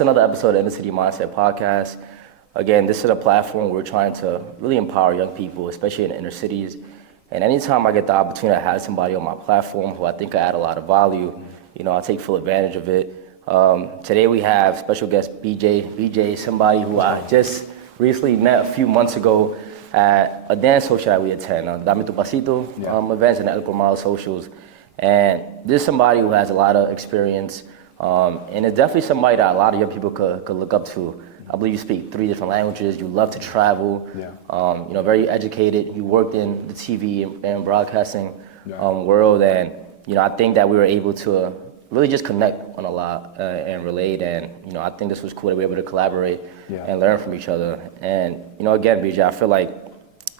to another episode of the City Mindset Podcast. Again, this is a platform where we're trying to really empower young people, especially in the inner cities. And anytime I get the opportunity to have somebody on my platform who I think I add a lot of value, I take full advantage of it. Today we have special guest BJ. BJ is somebody who I just recently met a few months ago at a dance social that we attend, Dame Tu Pasito events and the El Comal socials. And this is somebody who has a lot of experience, and it's definitely somebody that a lot of young people could look up to. I believe you speak 3 different languages, you love to travel, very educated. You worked in the TV and broadcasting world, and I think that we were able to really just connect on a lot and relate, and I think this was cool that we were able to collaborate and learn from each other. And again, BJ, I feel like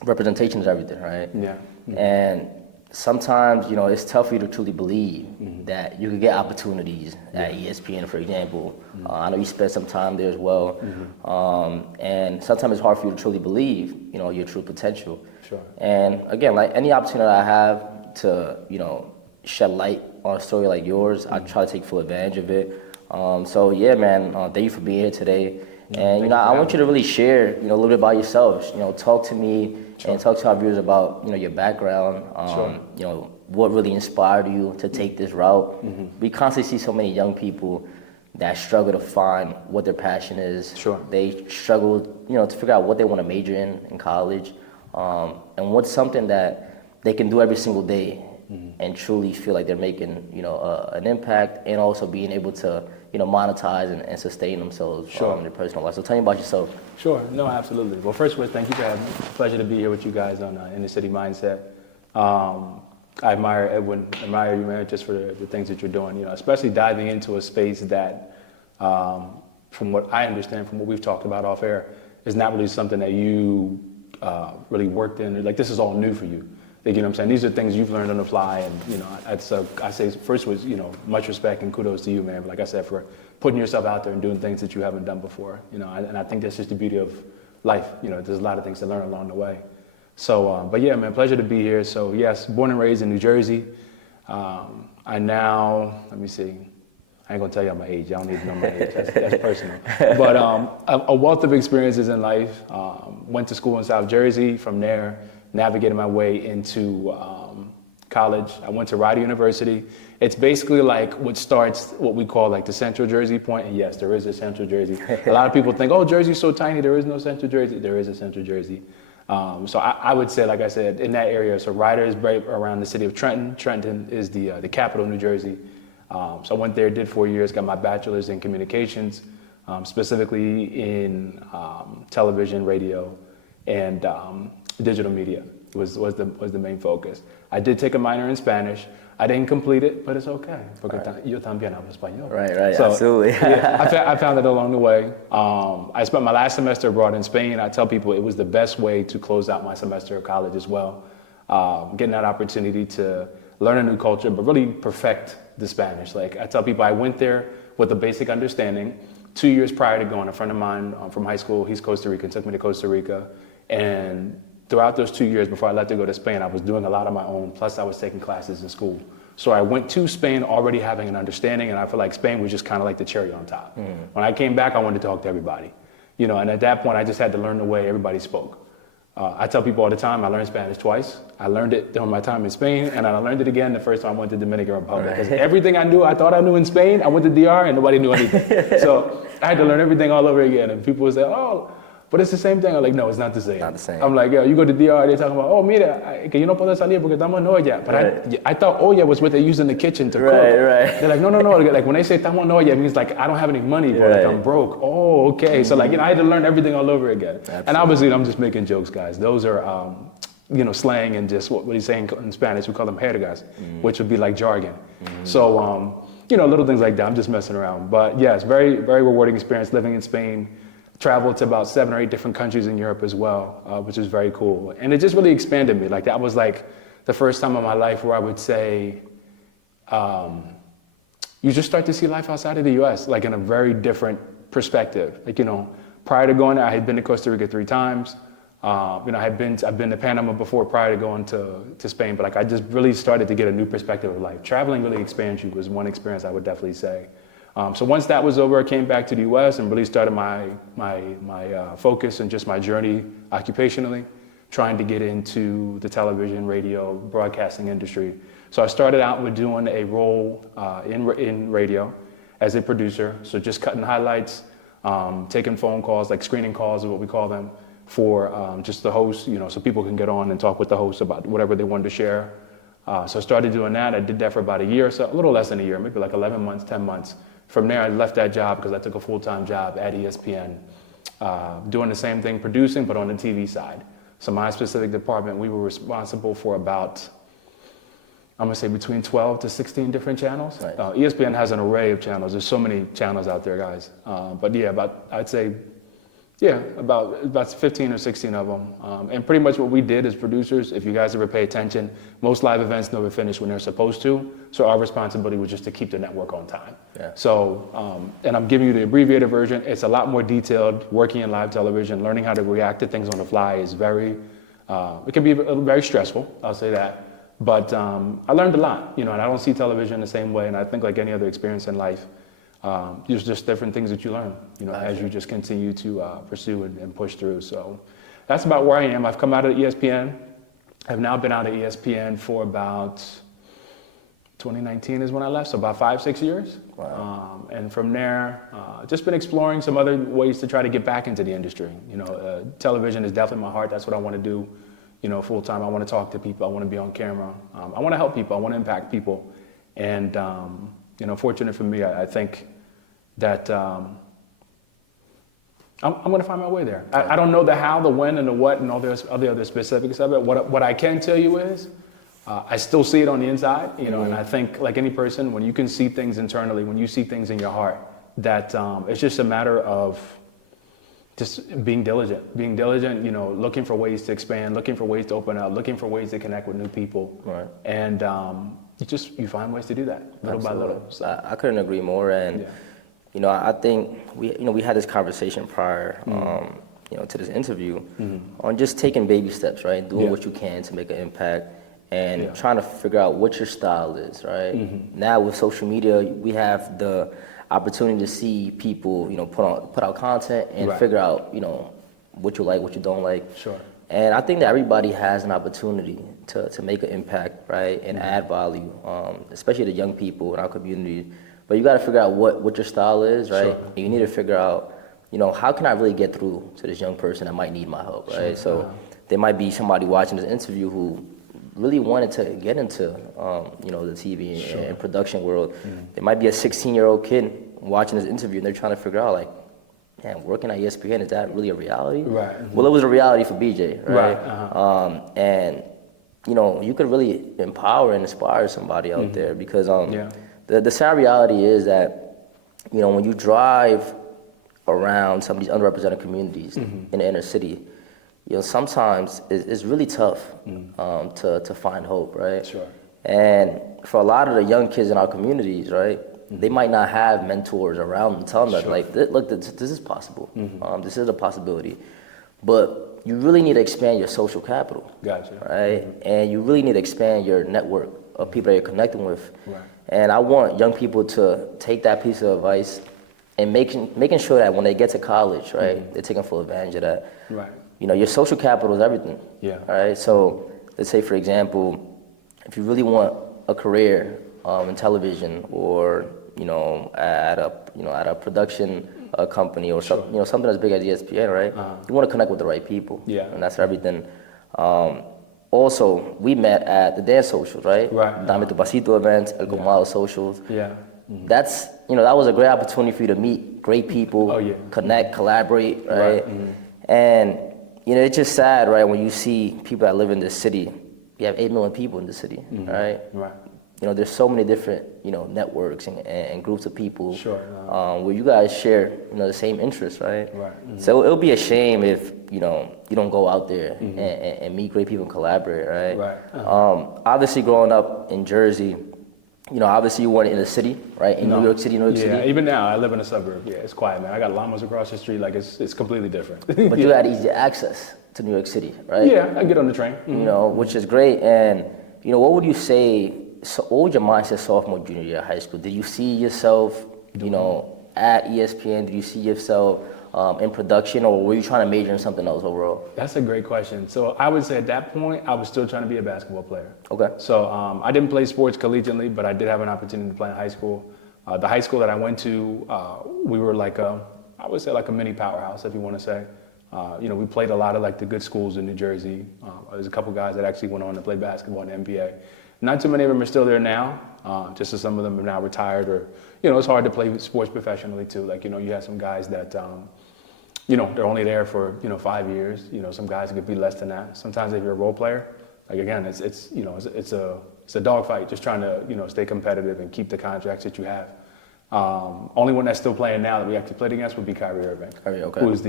representation is everything, right? Yeah. And sometimes it's tough for you to truly believe that you could get opportunities at ESPN, for example. I know you spent some time there as well, and sometimes it's hard for you to truly believe your true potential. Sure. And again, like any opportunity I have to shed light on a story like yours, I try to take full advantage of it. So yeah, man, thank you for being here today. And I want you to really share a little bit about yourself. Talk to me and talk to our viewers about your background. What really inspired you to take this route. We constantly see so many young people that struggle to find what their passion is. Sure. They struggle to figure out what they want to major in college, and what's something that they can do every single day and truly feel like they're making an impact, and also being able to monetize and sustain themselves in their personal life. So tell me about yourself. Sure. No, absolutely. Well, first of all, thank you for having me. Pleasure to be here with you guys on Inner City Mindset. I admire Edwin, admire you, man, just for the things that you're doing, especially diving into a space that, from what I understand, from what we've talked about off air, is not really something that you really worked in. Like, this is all new for you. Like, you know what I'm saying? These are things you've learned on the fly, and I say first was much respect and kudos to you, man. But like I said, for putting yourself out there and doing things that you haven't done before, and I think that's just the beauty of life. There's a lot of things to learn along the way. So, but yeah, man, pleasure to be here. So yes, born and raised in New Jersey. I now, let me see. I ain't gonna tell you my age. I don't need to know my age. That's personal. But a wealth of experiences in life. Went to school in South Jersey. From there, navigated my way into college. I went to Rider University. It's basically like what we call like the Central Jersey point. And yes, there is a Central Jersey. A lot of people think, oh, Jersey's so tiny. There is no Central Jersey. There is a Central Jersey. So I would say, like I said, in that area. So Rider is right around the city of Trenton. Trenton is the capital of New Jersey. So I went there, did 4 years, got my bachelor's in communications, specifically in television, radio, and digital media was the main focus. I did take a minor in Spanish. I didn't complete it, but it's okay. Porque yo también hablo español. Right, so, absolutely. I found it along the way. I spent my last semester abroad in Spain. I tell people it was the best way to close out my semester of college as well. Getting that opportunity to learn a new culture, but really perfect the Spanish. Like I tell people, I went there with a basic understanding. 2 years prior to going, a friend of mine from high school, he's Costa Rican, took me to Costa Rica. And throughout those 2 years before I left to go to Spain, I was doing a lot of my own, plus I was taking classes in school. So I went to Spain already having an understanding, and I feel like Spain was just kind of like the cherry on top. When I came back, I wanted to talk to everybody. And at that point, I just had to learn the way everybody spoke. I tell people all the time, I learned Spanish twice. I learned it during my time in Spain, and I learned it again the first time I went to Dominican Republic. Because everything I thought I knew in Spain, I went to DR and nobody knew anything. So I had to learn everything all over again. And people would say, oh, but it's the same thing. I'm like, no, it's not the same. Not the same. I'm like, yo, you go to DR, they're talking about, oh, mira, que yo no puedo salir porque estamos en olla. But I thought olla was what they use in the kitchen to cook. Right. They're like, no. Like when they say estamos en olla, it means like I don't have any money, bro. Like I'm broke. Oh, okay. So like, I had to learn everything all over again. Absolutely. And obviously, I'm just making jokes, guys. Those are, slang and just what he's saying in Spanish. We call them jergas, which would be like jargon. So, little things like that. I'm just messing around. But yes, very, very rewarding experience living in Spain. Traveled to about 7 or 8 different countries in Europe as well, which was very cool. And it just really expanded me. Like that was like the first time in my life where I would say, you just start to see life outside of the US, like in a very different perspective. Like, prior to going there, I had been to Costa Rica 3 times. I've been to Panama before prior to going to Spain, but like I just really started to get a new perspective of life. Traveling really expands you was one experience I would definitely say. So once that was over, I came back to the U.S. and really started my focus and just my journey occupationally, trying to get into the television, radio, broadcasting industry. So I started out with doing a role in radio as a producer, so just cutting highlights, taking phone calls, like screening calls is what we call them, for just the host, so people can get on and talk with the host about whatever they wanted to share. So I started doing that. I did that for about a year or so, a little less than a year, maybe like 11 months, 10 months. From there, I left that job because I took a full-time job at ESPN, doing the same thing, producing, but on the TV side. So my specific department, we were responsible for about, I'm gonna say between 12 to 16 different channels. Nice. ESPN has an array of channels. There's so many channels out there, guys. But yeah, I'd say about 15 or 16 of them. And pretty much what we did as producers, if you guys ever pay attention, most live events never finish when they're supposed to. So our responsibility was just to keep the network on time. Yeah. So, and I'm giving you the abbreviated version. It's a lot more detailed. Working in live television, learning how to react to things on the fly is it can be very stressful, I'll say that. But I learned a lot, and I don't see television the same way. And I think like any other experience in life, there's just different things that you learn, as you just continue to pursue and push through. So that's about where I am. I've come out of ESPN. I've now been out of ESPN for about 2019 is when I left, so about 5-6 years. Wow. And from there, just been exploring some other ways to try to get back into the industry. Television is definitely my heart. That's what I want to do, full time. I want to talk to people. I want to be on camera. I want to help people. I want to impact people. And fortunate for me, I think that I'm going to find my way there. I don't know the how, the when, and the what, and all the other specifics of it. What I can tell you is, I still see it on the inside, and I think like any person, when you can see things internally, when you see things in your heart, that it's just a matter of just being diligent, looking for ways to expand, looking for ways to open up, looking for ways to connect with new people. Right. And you find ways to do that little by little. So. I couldn't agree more. And, I think we had this conversation prior, to this interview on just taking baby steps, right? Doing what you can to make an impact. And trying to figure out what your style is, right? Now with social media, we have the opportunity to see people, put out content and figure out, what you like, what you don't like. Sure. And I think that everybody has an opportunity to make an impact, right, and add value, especially the young people in our community. But you got to figure out what your style is, right? Sure. And you need to figure out, how can I really get through to this young person that might need my help, right? Sure. So there might be somebody watching this interview who really wanted to get into, the TV and production world. There might be a 16-year-old kid watching this interview and they're trying to figure out, like, man, working at ESPN, is that really a reality? Right. Well, it was a reality for BJ, right? And, you could really empower and inspire somebody out there because the sad reality is that, when you drive around some of these underrepresented communities in the inner city, sometimes it's really tough to find hope, right? Sure. And for a lot of the young kids in our communities, right, they might not have mentors around them telling them, like, look, this is possible. This is a possibility. But you really need to expand your social capital. Gotcha. Right? And you really need to expand your network of people that you're connecting with. Right. And I want young people to take that piece of advice and making sure that when they get to college, right, they're taking full advantage of that. Right. your social capital is everything. Yeah. Right. So let's say, for example, if you really want a career in television, or at a production company, or something, something as big as ESPN, right? You want to connect with the right people. Yeah. And that's everything. Also, we met at the dance socials, right? Right. Dame Tu Pasito events, El Comado socials. Yeah. Mm-hmm. That's, that was a great opportunity for you to meet great people, connect, collaborate, right? Mm-hmm. And, it's just sad, right, when you see people that live in this city. You have 8 million people in the city, right? Right. There's so many different, networks and groups of people, where you guys share, the same interests, right? Right. Mm-hmm. So it'll be a shame if, you don't go out there and meet great people and collaborate, right? Right. Obviously, growing up in Jersey, obviously you weren't in the city, right? In New York City, Yeah, even now, I live in a suburb. Yeah, it's quiet, man. I got llamas across the street, like it's completely different. But you had easy access to New York City, right? Yeah, I get on the train. Mm-hmm. Which is great. And, what would you say, what would your mindset sophomore, junior year of high school? Did you see yourself, at ESPN? Did you see yourself in production, or were you trying to major in something else overall? That's a great question. So I would say at that point, I was still trying to be a basketball player. Okay. So I didn't play sports collegiately, but I did have an opportunity to play in high school. The high school that I went to, we were I would say like a mini powerhouse, if you want to say. We played a lot of like the good schools in New Jersey. There's a couple guys that actually went on to play basketball in the NBA. Not too many of them are still there now, just as some of them are now retired, or, it's hard to play sports professionally too. Like, you have some guys that, they're only there for, 5 years. Some guys could be less than that. Sometimes if you're a role player, like again, it's a dogfight, just trying to, stay competitive and keep the contracts that you have. Only one that's still playing now that we actually played against would be Kyrie Irving, okay. who is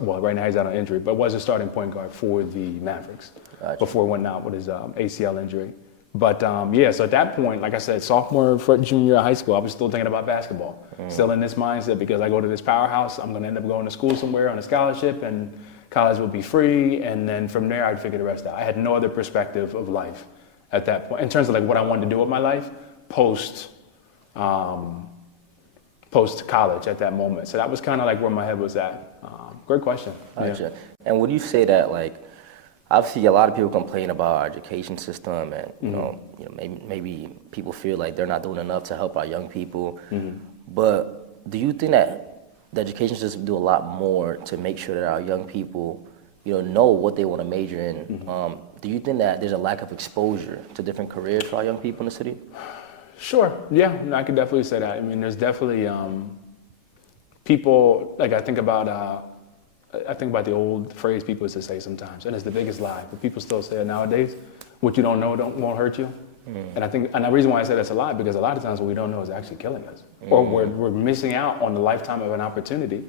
right now he's out on injury, but was a starting point guard for the Mavericks. Gotcha. Before he went out with his ACL injury. But so at that point, like I said, sophomore, junior year of high school, I was still thinking about basketball. Still in this mindset, because I go to this powerhouse, I'm going to end up going to school somewhere on a scholarship, and college will be free, and then from there I'd figure the rest out. I had no other perspective of life at that point, in terms of like what I wanted to do with my life post college at that moment. So that was kind of like where my head was at. Great question. Gotcha. Yeah. And would you say that, like, obviously a lot of people complain about our education system, and maybe people feel like they're not doing enough to help our young people. But do you think that the education system do a lot more to make sure that our young people, know what they want to major in? Do you think that there's a lack of exposure to different careers for our young people in the city? Sure. Yeah, I could definitely say that. I mean, there's definitely people, like I think about the old phrase people used to say sometimes, and it's the biggest lie, but people still say it nowadays: what you don't know won't hurt you. And I think, and the reason why I say that's a lie, because a lot of times what we don't know is actually killing us, or we're missing out on the lifetime of an opportunity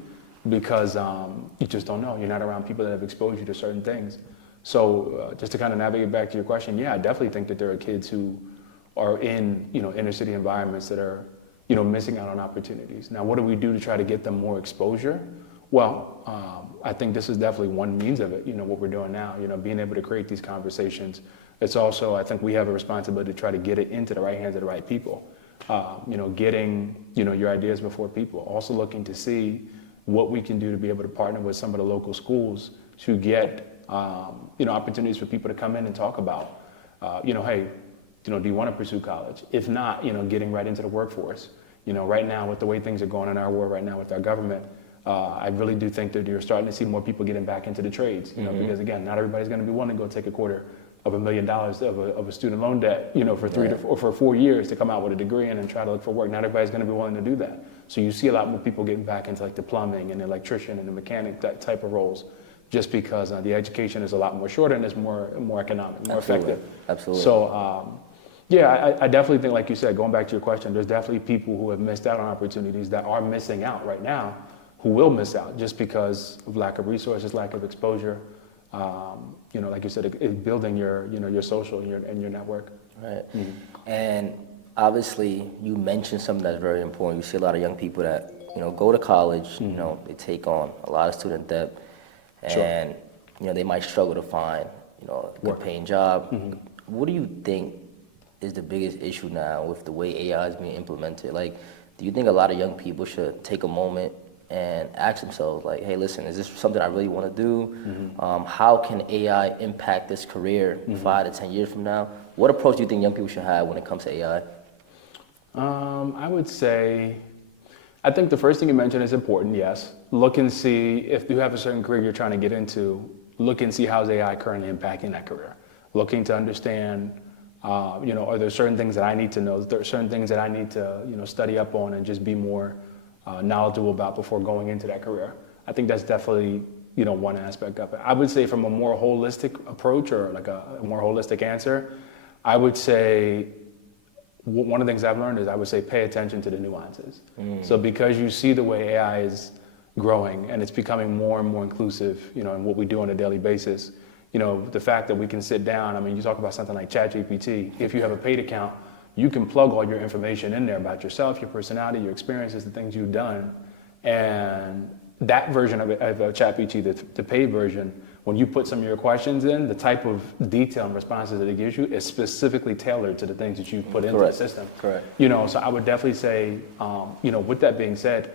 because you just don't know. You're not around people that have exposed you to certain things. So just to kind of navigate back to your question, yeah, I definitely think that there are kids who are in inner city environments that are missing out on opportunities. Now, what do we do to try to get them more exposure? Well, I think this is definitely one means of it, what we're doing now, being able to create these conversations. It's also, I think we have a responsibility to try to get it into the right hands of the right people, getting, your ideas before people. Also looking to see what we can do to be able to partner with some of the local schools to get, opportunities for people to come in and talk about, hey, do you want to pursue college? If not, getting right into the workforce. Right now, with the way things are going in our world right now with our government, I really do think that you're starting to see more people getting back into the trades, because again, not everybody's going to be willing to go take $250,000 of a student loan debt, for 4 years to come out with a degree and then try to look for work. Not everybody's going to be willing to do that. So you see a lot more people getting back into like the plumbing and the electrician and the mechanic, that type of roles, just because the education is a lot more shorter and it's more economic, more effective. Absolutely. So, I definitely think, like you said, going back to your question, there's definitely people who have missed out on opportunities that are missing out right now, who will miss out just because of lack of resources, lack of exposure. Like you said, building your social and your network. Right. And obviously, you mentioned something that's very important. You see a lot of young people that go to college. They take on a lot of student debt, and they might struggle to find a good paying job. What do you think is the biggest issue now with the way AI is being implemented? Like, do you think a lot of young people should take a moment and ask themselves, like, hey, listen, is this something I really want to do? How can AI impact this career 5 to 10 years from now? What approach do you think young people should have when it comes to AI? I would say, I think the first thing you mentioned is important, yes. Look and see, if you have a certain career you're trying to get into, look and see how's AI currently impacting that career. Looking to understand, are there certain things that I need to know? There are certain things that I need to, study up on and just be more knowledgeable about before going into that career. I think that's definitely, one aspect of it. I would say from a more holistic approach, or like a more holistic answer, I would say one of the things I've learned is I would say pay attention to the nuances. So because you see the way AI is growing and it's becoming more and more inclusive, in what we do on a daily basis, the fact that we can sit down, I mean, you talk about something like ChatGPT. If you have a paid account, you can plug all your information in there about yourself, your personality, your experiences, the things you've done. And that version of ChatGPT, the paid version, when you put some of your questions in, the type of detail and responses that it gives you is specifically tailored to the things that you put into the system. Correct. You know, so I would definitely say, you know, with that being said,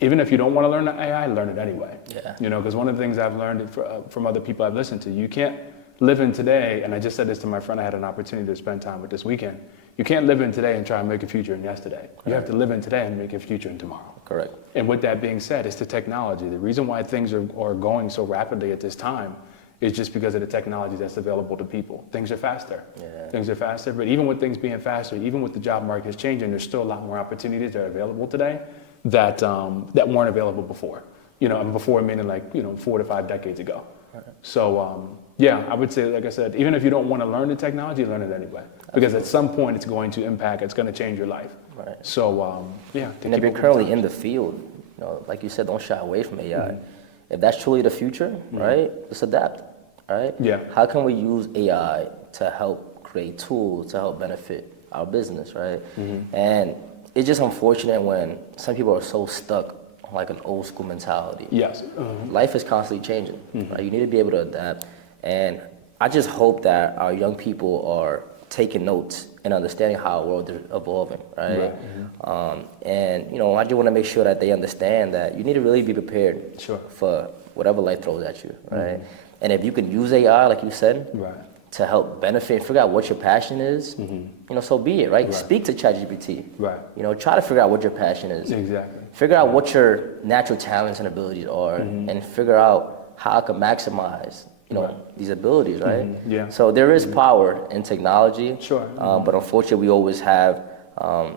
even if you don't want to learn the AI, learn it anyway. Yeah. You know, because one of the things I've learned from other people I've listened to, you can't live in today, and I just said this to my friend I had an opportunity to spend time with this weekend, you can't live in today and try and make a future in yesterday. You have to live in today and make a future in tomorrow. Correct. And with that being said, it's the technology. The reason why things are going so rapidly at this time is just because of the technology that's available to people. Things are faster. Yeah. Things are faster, but even with things being faster, even with the job market changing, there's still a lot more opportunities that are available today that that weren't available before. You know, and before meaning like, you know, 4 to 5 decades ago. Right. So yeah, I would say, like I said, even if you don't want to learn the technology, learn it anyway. Because at some point it's going to impact, it's going to change your life. Right. So yeah. And if you're currently in the field, you know, like you said, don't shy away from AI. Mm-hmm. If that's truly the future, mm-hmm. right, let's adapt, right? Yeah. How can we use AI to help create tools to help benefit our business, right? Mm-hmm. And it's just unfortunate when some people are so stuck on like an old school mentality. Yes. Life is constantly changing, mm-hmm. right? You need to be able to adapt. And I just hope that our young people are taking notes and understanding how our world is evolving, right? Mm-hmm. And you know, I just want to make sure that they understand that you need to really be prepared for whatever life throws at you, right? Mm-hmm. And if you can use AI, like you said, to help benefit, figure out what your passion is, mm-hmm. you know, so be it, right? Speak to ChatGPT, you know, try to figure out what your passion is. Exactly. Figure out what your natural talents and abilities are, mm-hmm. and figure out how I can maximize, you know, these abilities, right? Mm-hmm. Yeah. So there is power in technology. Mm-hmm. But unfortunately, we always have,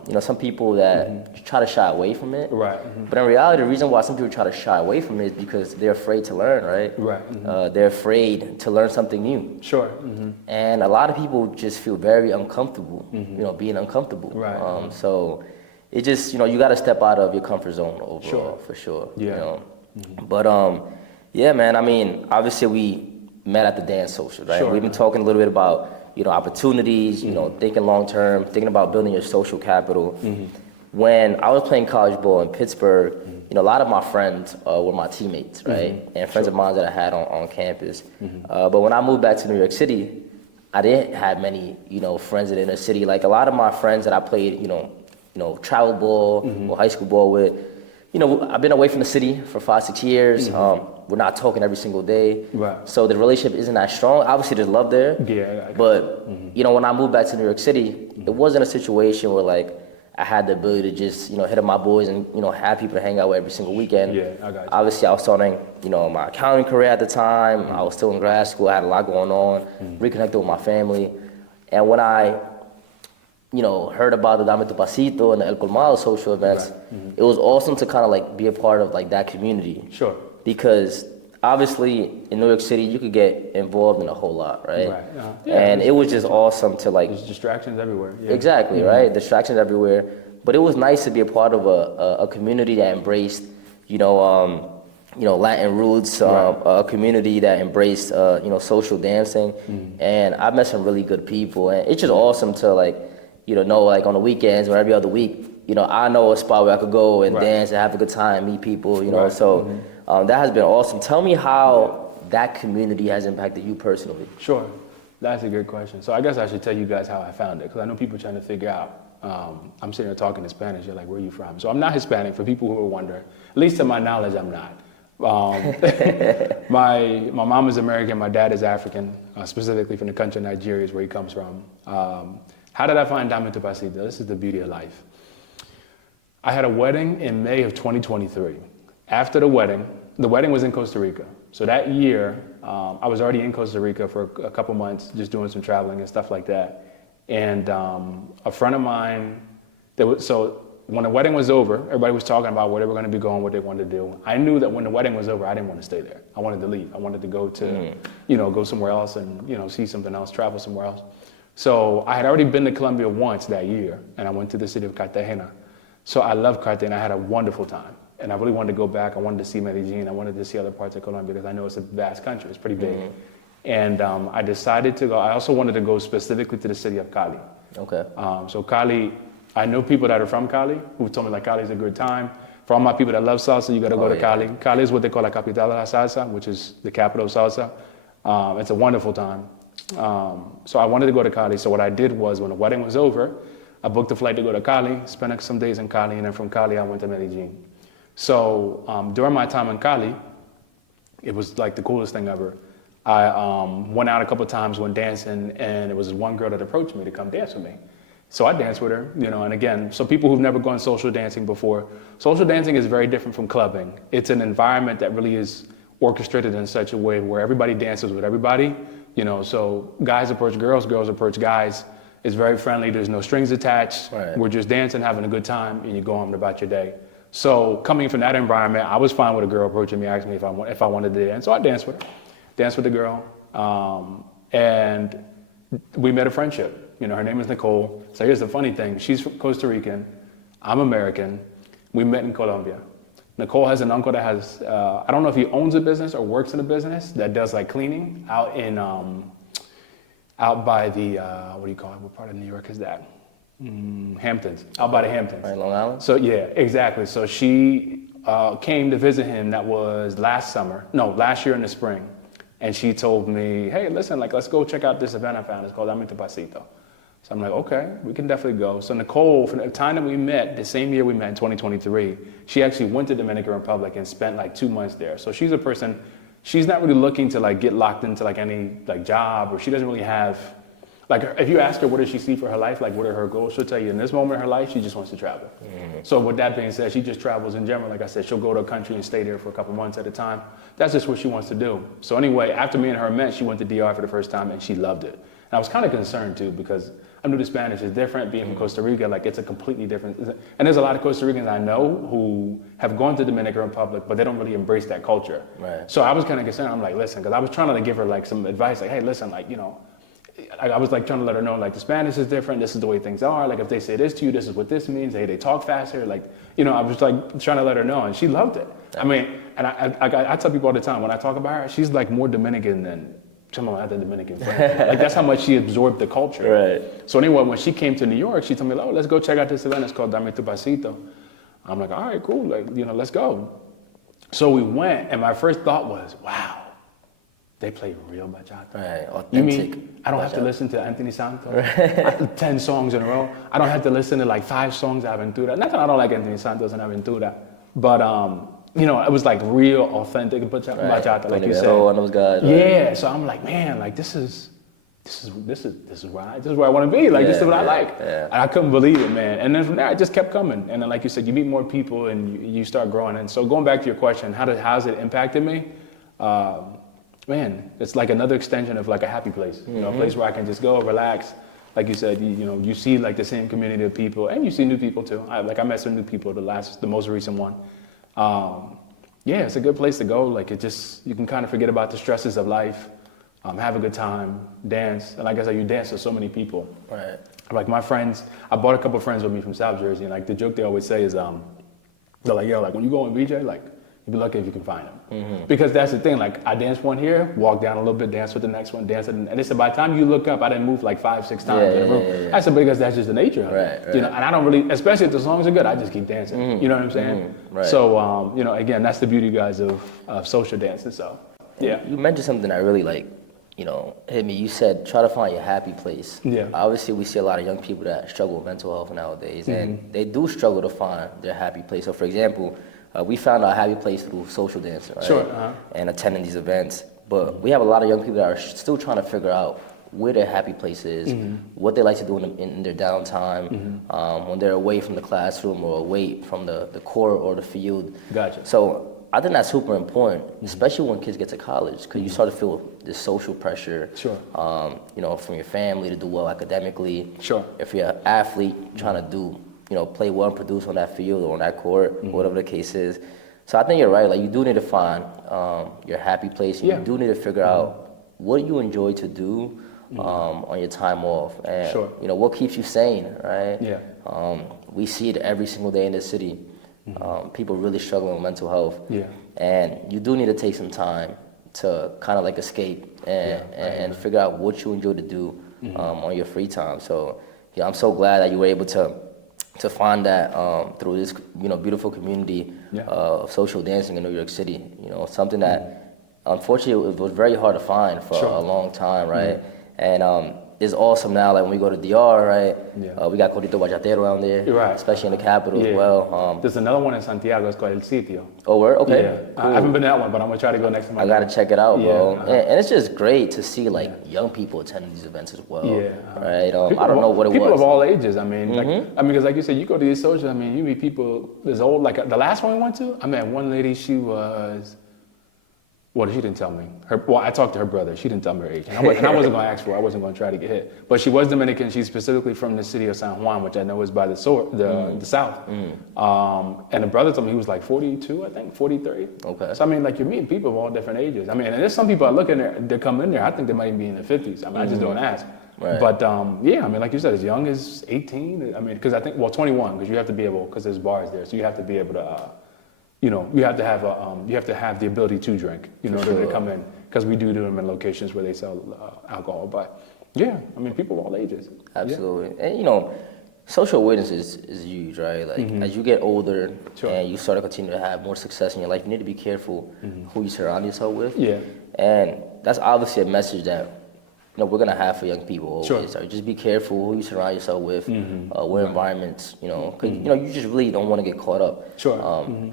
you know, some people that mm-hmm. try to shy away from it. Mm-hmm. But in reality, the reason why some people try to shy away from it is because they're afraid to learn, right? Mm-hmm. They're afraid to learn something new. Mm-hmm. And a lot of people just feel very uncomfortable, mm-hmm. you know, being uncomfortable. So it just, you know, you got to step out of your comfort zone overall, for sure. Yeah. You know? Mm-hmm. But yeah, man, I mean, obviously we met at the dance social, right? We've been talking a little bit about, you know, opportunities, you know, thinking long term, thinking about building your social capital. Mm-hmm. When I was playing college ball in Pittsburgh, you know, a lot of my friends were my teammates, right? Mm-hmm. And friends of mine that I had on campus. Mm-hmm. But when I moved back to New York City, I didn't have many, you know, friends in the inner city. Like a lot of my friends that I played, you know, travel ball or high school ball with, you know, I've been away from the city for 5-6 years. Mm-hmm. We're not talking every single day. So the relationship isn't that strong. Obviously, there's love there. But, you know, when I moved back to New York City, it wasn't a situation where, like, I had the ability to just, you know, hit up my boys and, you know, have people to hang out with every single weekend. I got you. Obviously, I was starting, you know, my accounting career at the time. I was still in grad school. I had a lot going on, reconnected with my family. And when I, you know, heard about the Dame Tu Pasito and the El Colmado social events, it was awesome to kind of like be a part of like that community. Because obviously in New York City, you could get involved in a whole lot, right? And it was just awesome to like... There's distractions everywhere. Exactly, right? Distractions everywhere. But it was nice to be a part of a community that embraced, you know, Latin roots, a community that embraced, you know, social dancing. And I met some really good people. And it's just awesome to like, you know, like on the weekends or every other week, you know, I know a spot where I could go and dance and have a good time, meet people, you know. So that has been awesome. Tell me how that community has impacted you personally. Sure. That's a good question. So I guess I should tell you guys how I found it, because I know people trying to figure out. I'm sitting here talking in Spanish. You're like, where are you from? So I'm not Hispanic, for people who are wondering. At least to my knowledge, I'm not. My mom is American. My dad is African, specifically from the country of Nigeria is where he comes from. How did I find Dame Tu Pasito? This is the beauty of life. I had a wedding in May of 2023. After the wedding was in Costa Rica. So that year, I was already in Costa Rica for a couple months, just doing some traveling and stuff like that. And a friend of mine, so when the wedding was over, everybody was talking about where they were going to be going, what they wanted to do. I knew that when the wedding was over, I didn't want to stay there. I wanted to leave. I wanted to go to, you know, go somewhere else and, you know, see something else, travel somewhere else. So I had already been to Colombia once that year, and I went to the city of Cartagena. So I love Cartagena. I had a wonderful time. And I really wanted to go back. I wanted to see Medellin. I wanted to see other parts of Colombia because I know it's a vast country. It's pretty big. And I decided to go. I also wanted to go specifically to the city of Cali. So Cali, I know people that are from Cali who told me like Cali's a good time. For all my people that love salsa, you got to go to yeah. Cali. Cali is what they call la capital de la salsa, which is the capital of salsa. It's a wonderful time. So I wanted to go to Cali. So what I did was, when the wedding was over, I booked a flight to go to Cali, spent some days in Cali, and then from Cali I went to Medellin. So during my time in Cali, it was like the coolest thing ever. I went out a couple times, went dancing, and it was one girl that approached me to come dance with me. So I danced with her, you know, and again, so people who've never gone social dancing before, social dancing is very different from clubbing. It's an environment that really is orchestrated in such a way where everybody dances with everybody, you know, so guys approach girls, girls approach guys. It's very friendly, there's no strings attached. Right. We're just dancing, having a good time, and you go on about your day. So coming from that environment, I was fine with a girl approaching me, asking me if I wanted to dance. So I danced with her, danced with the girl, and we made a friendship. You know, her name is Nicole. So here's the funny thing. She's from Costa Rican. I'm American. We met in Colombia. Nicole has an uncle that has, I don't know if he owns a business or works in a business that does like cleaning out in, out by the, what do you call it? What part of New York is that? Hamptons, out by the Hamptons. Right, Long Island? So yeah, exactly. So she came to visit him, that was last year in the spring. And she told me, hey, listen, like, let's go check out this event I found. It's called Dame Tu Pasito. So I'm like, okay, we can definitely go. So Nicole, from the time that we met, the same year we met in 2023, she actually went to Dominican Republic and spent like 2 months there. So she's a person, she's not really looking to like get locked into like any like job, or she doesn't really have, like if you ask her what does she see for her life, like what are her goals, she'll tell you in this moment in her life, she just wants to travel. Mm-hmm. So with that being said, she just travels in general. Like I said, she'll go to a country and stay there for a couple months at a time. That's just what she wants to do. So anyway, after me and her met, she went to DR for the first time and she loved it. And I was kind of concerned too, because I knew the Spanish is different, being from Costa Rica, like it's a completely different, and there's a lot of Costa Ricans I know who have gone to Dominican Republic, but they don't really embrace that culture. Right. So I was kind of concerned. I'm like, listen, because I was trying to give her like some advice, like, hey, listen, like, you know, I was like trying to let her know, like, the Spanish is different, this is the way things are, like if they say this to you, this is what this means, hey, they talk faster, like, you know, I was like trying to let her know, and she loved it. I mean, and I tell people all the time, when I talk about her, she's like more Dominican than some of my other Dominican friends. Like that's how much she absorbed the culture. Right. So anyway, when she came to New York, she told me, oh, let's go check out this event, it's called Dame Tu Pasito. I'm like, all right, cool, like, you know, let's go. So we went, and my first thought was, wow, they play real bachata. Right, authentic. You mean I don't have to listen to Anthony Santos, right. 10 songs in a row. I don't have to listen to like 5 songs of Aventura. Not that I don't like Anthony Santos and Aventura, but you know, it was like real authentic bachata, like you said. And those guys, right? Yeah, so I'm like, man, like this is where I want to be. Like this is what I like. Yeah. And I couldn't believe it, man. And then from there, I just kept coming. And then, like you said, you meet more people and you start growing. And so going back to your question, how's it impacted me? Man, it's like another extension of like a happy place. You know, a place where I can just go, relax. Like you said, you know, you see like the same community of people, and you see new people too. I met some new people. The most recent one. Yeah, it's a good place to go. Like you can kind of forget about the stresses of life, have a good time, dance. And like I said, you dance with so many people. Right. Like my friends, I brought a couple of friends with me from South Jersey, and like the joke they always say is, they're like, yo, like when you go on BJ, like you'd be lucky if you can find them. Mm-hmm. Because that's the thing, like I danced one here, walk down a little bit, dance with the next one, and they said by the time you look up, I didn't move like 5-6 times in a room. Yeah. I said, because that's just the nature of it. Right. You know, and I don't really, especially if the songs are good, I just keep dancing. Mm-hmm. You know what I'm saying? Mm-hmm. Right. So, you know, again, that's the beauty, guys, of social dancing. So, yeah. You mentioned something I really like, you know, hit me. You said try to find your happy place. Yeah. Obviously, we see a lot of young people that struggle with mental health nowadays, and they do struggle to find their happy place. So, for example, we found our happy place through social dancing, right? Sure. Uh-huh. And attending these events. But we have a lot of young people that are still trying to figure out where their happy place is, what they like to do in their downtime, when they're away from the classroom or away from the court or the field. Gotcha. So I think that's super important, especially when kids get to college, because you start to feel this social pressure. Sure. You know, from your family to do well academically. Sure. If you're an athlete trying to do, you know, play well and produce on that field or on that court, whatever the case is. So I think you're right. Like you do need to find your happy place. You do need to figure out what you enjoy to do on your time off, and you know what keeps you sane, right? Yeah. We see it every single day in this city. People really struggling with mental health. Yeah. And you do need to take some time to kind of like escape and figure out what you enjoy to do on your free time. So yeah, I'm so glad that you were able to to find that through this beautiful community Yeah. of social dancing in New York City. Something that unfortunately it was very hard to find for Sure. a long time, right? And it's awesome now. Like when we go to DR, right? Yeah. We got Corito Bachatero around there, Right. especially in the capital Yeah. as well. There's another one in Santiago. It's called El Sitio. Oh, word? Okay. Yeah. Cool. I haven't been to that one, but I'm gonna try to go next time. I gotta check it out, bro. Yeah, And it's just great to see like young people attending these events as well. Yeah, Right. People I don't know what it people was. of all ages. I mean, because like you said, you go to these socials. I mean, you meet people as old. Like the last one we went to, I met one lady. She was. Well, she didn't tell me. I talked to her brother. She didn't tell me her age. And I wasn't going to ask for her. I wasn't going to try to get hit. But she was Dominican. She's specifically from the city of San Juan, which I know is by the south. And the brother told me he was like 42, I think, 43. Okay. So, I mean, like, you're meeting people of all different ages. I mean, and there's some people I look in there, they come in there, I think they might be in their 50s. I mean, I just don't ask. Right. But, yeah, I mean, like you said, as young as 18. I mean, because I think, 21, because you have to be able, because there's bars there. So you have to be able to... you have to have the ability to drink, in order to come in, because we do them in locations where they sell alcohol. But yeah, I mean, people of all ages. Absolutely. Yeah. And social awareness is huge, right? Like as you get older and you start to continue to have more success in your life, you need to be careful who you surround yourself with. Yeah. And that's obviously a message that we're gonna have for young people always. Sure. Right? Just be careful who you surround yourself with, what environments, because you just really don't want to get caught up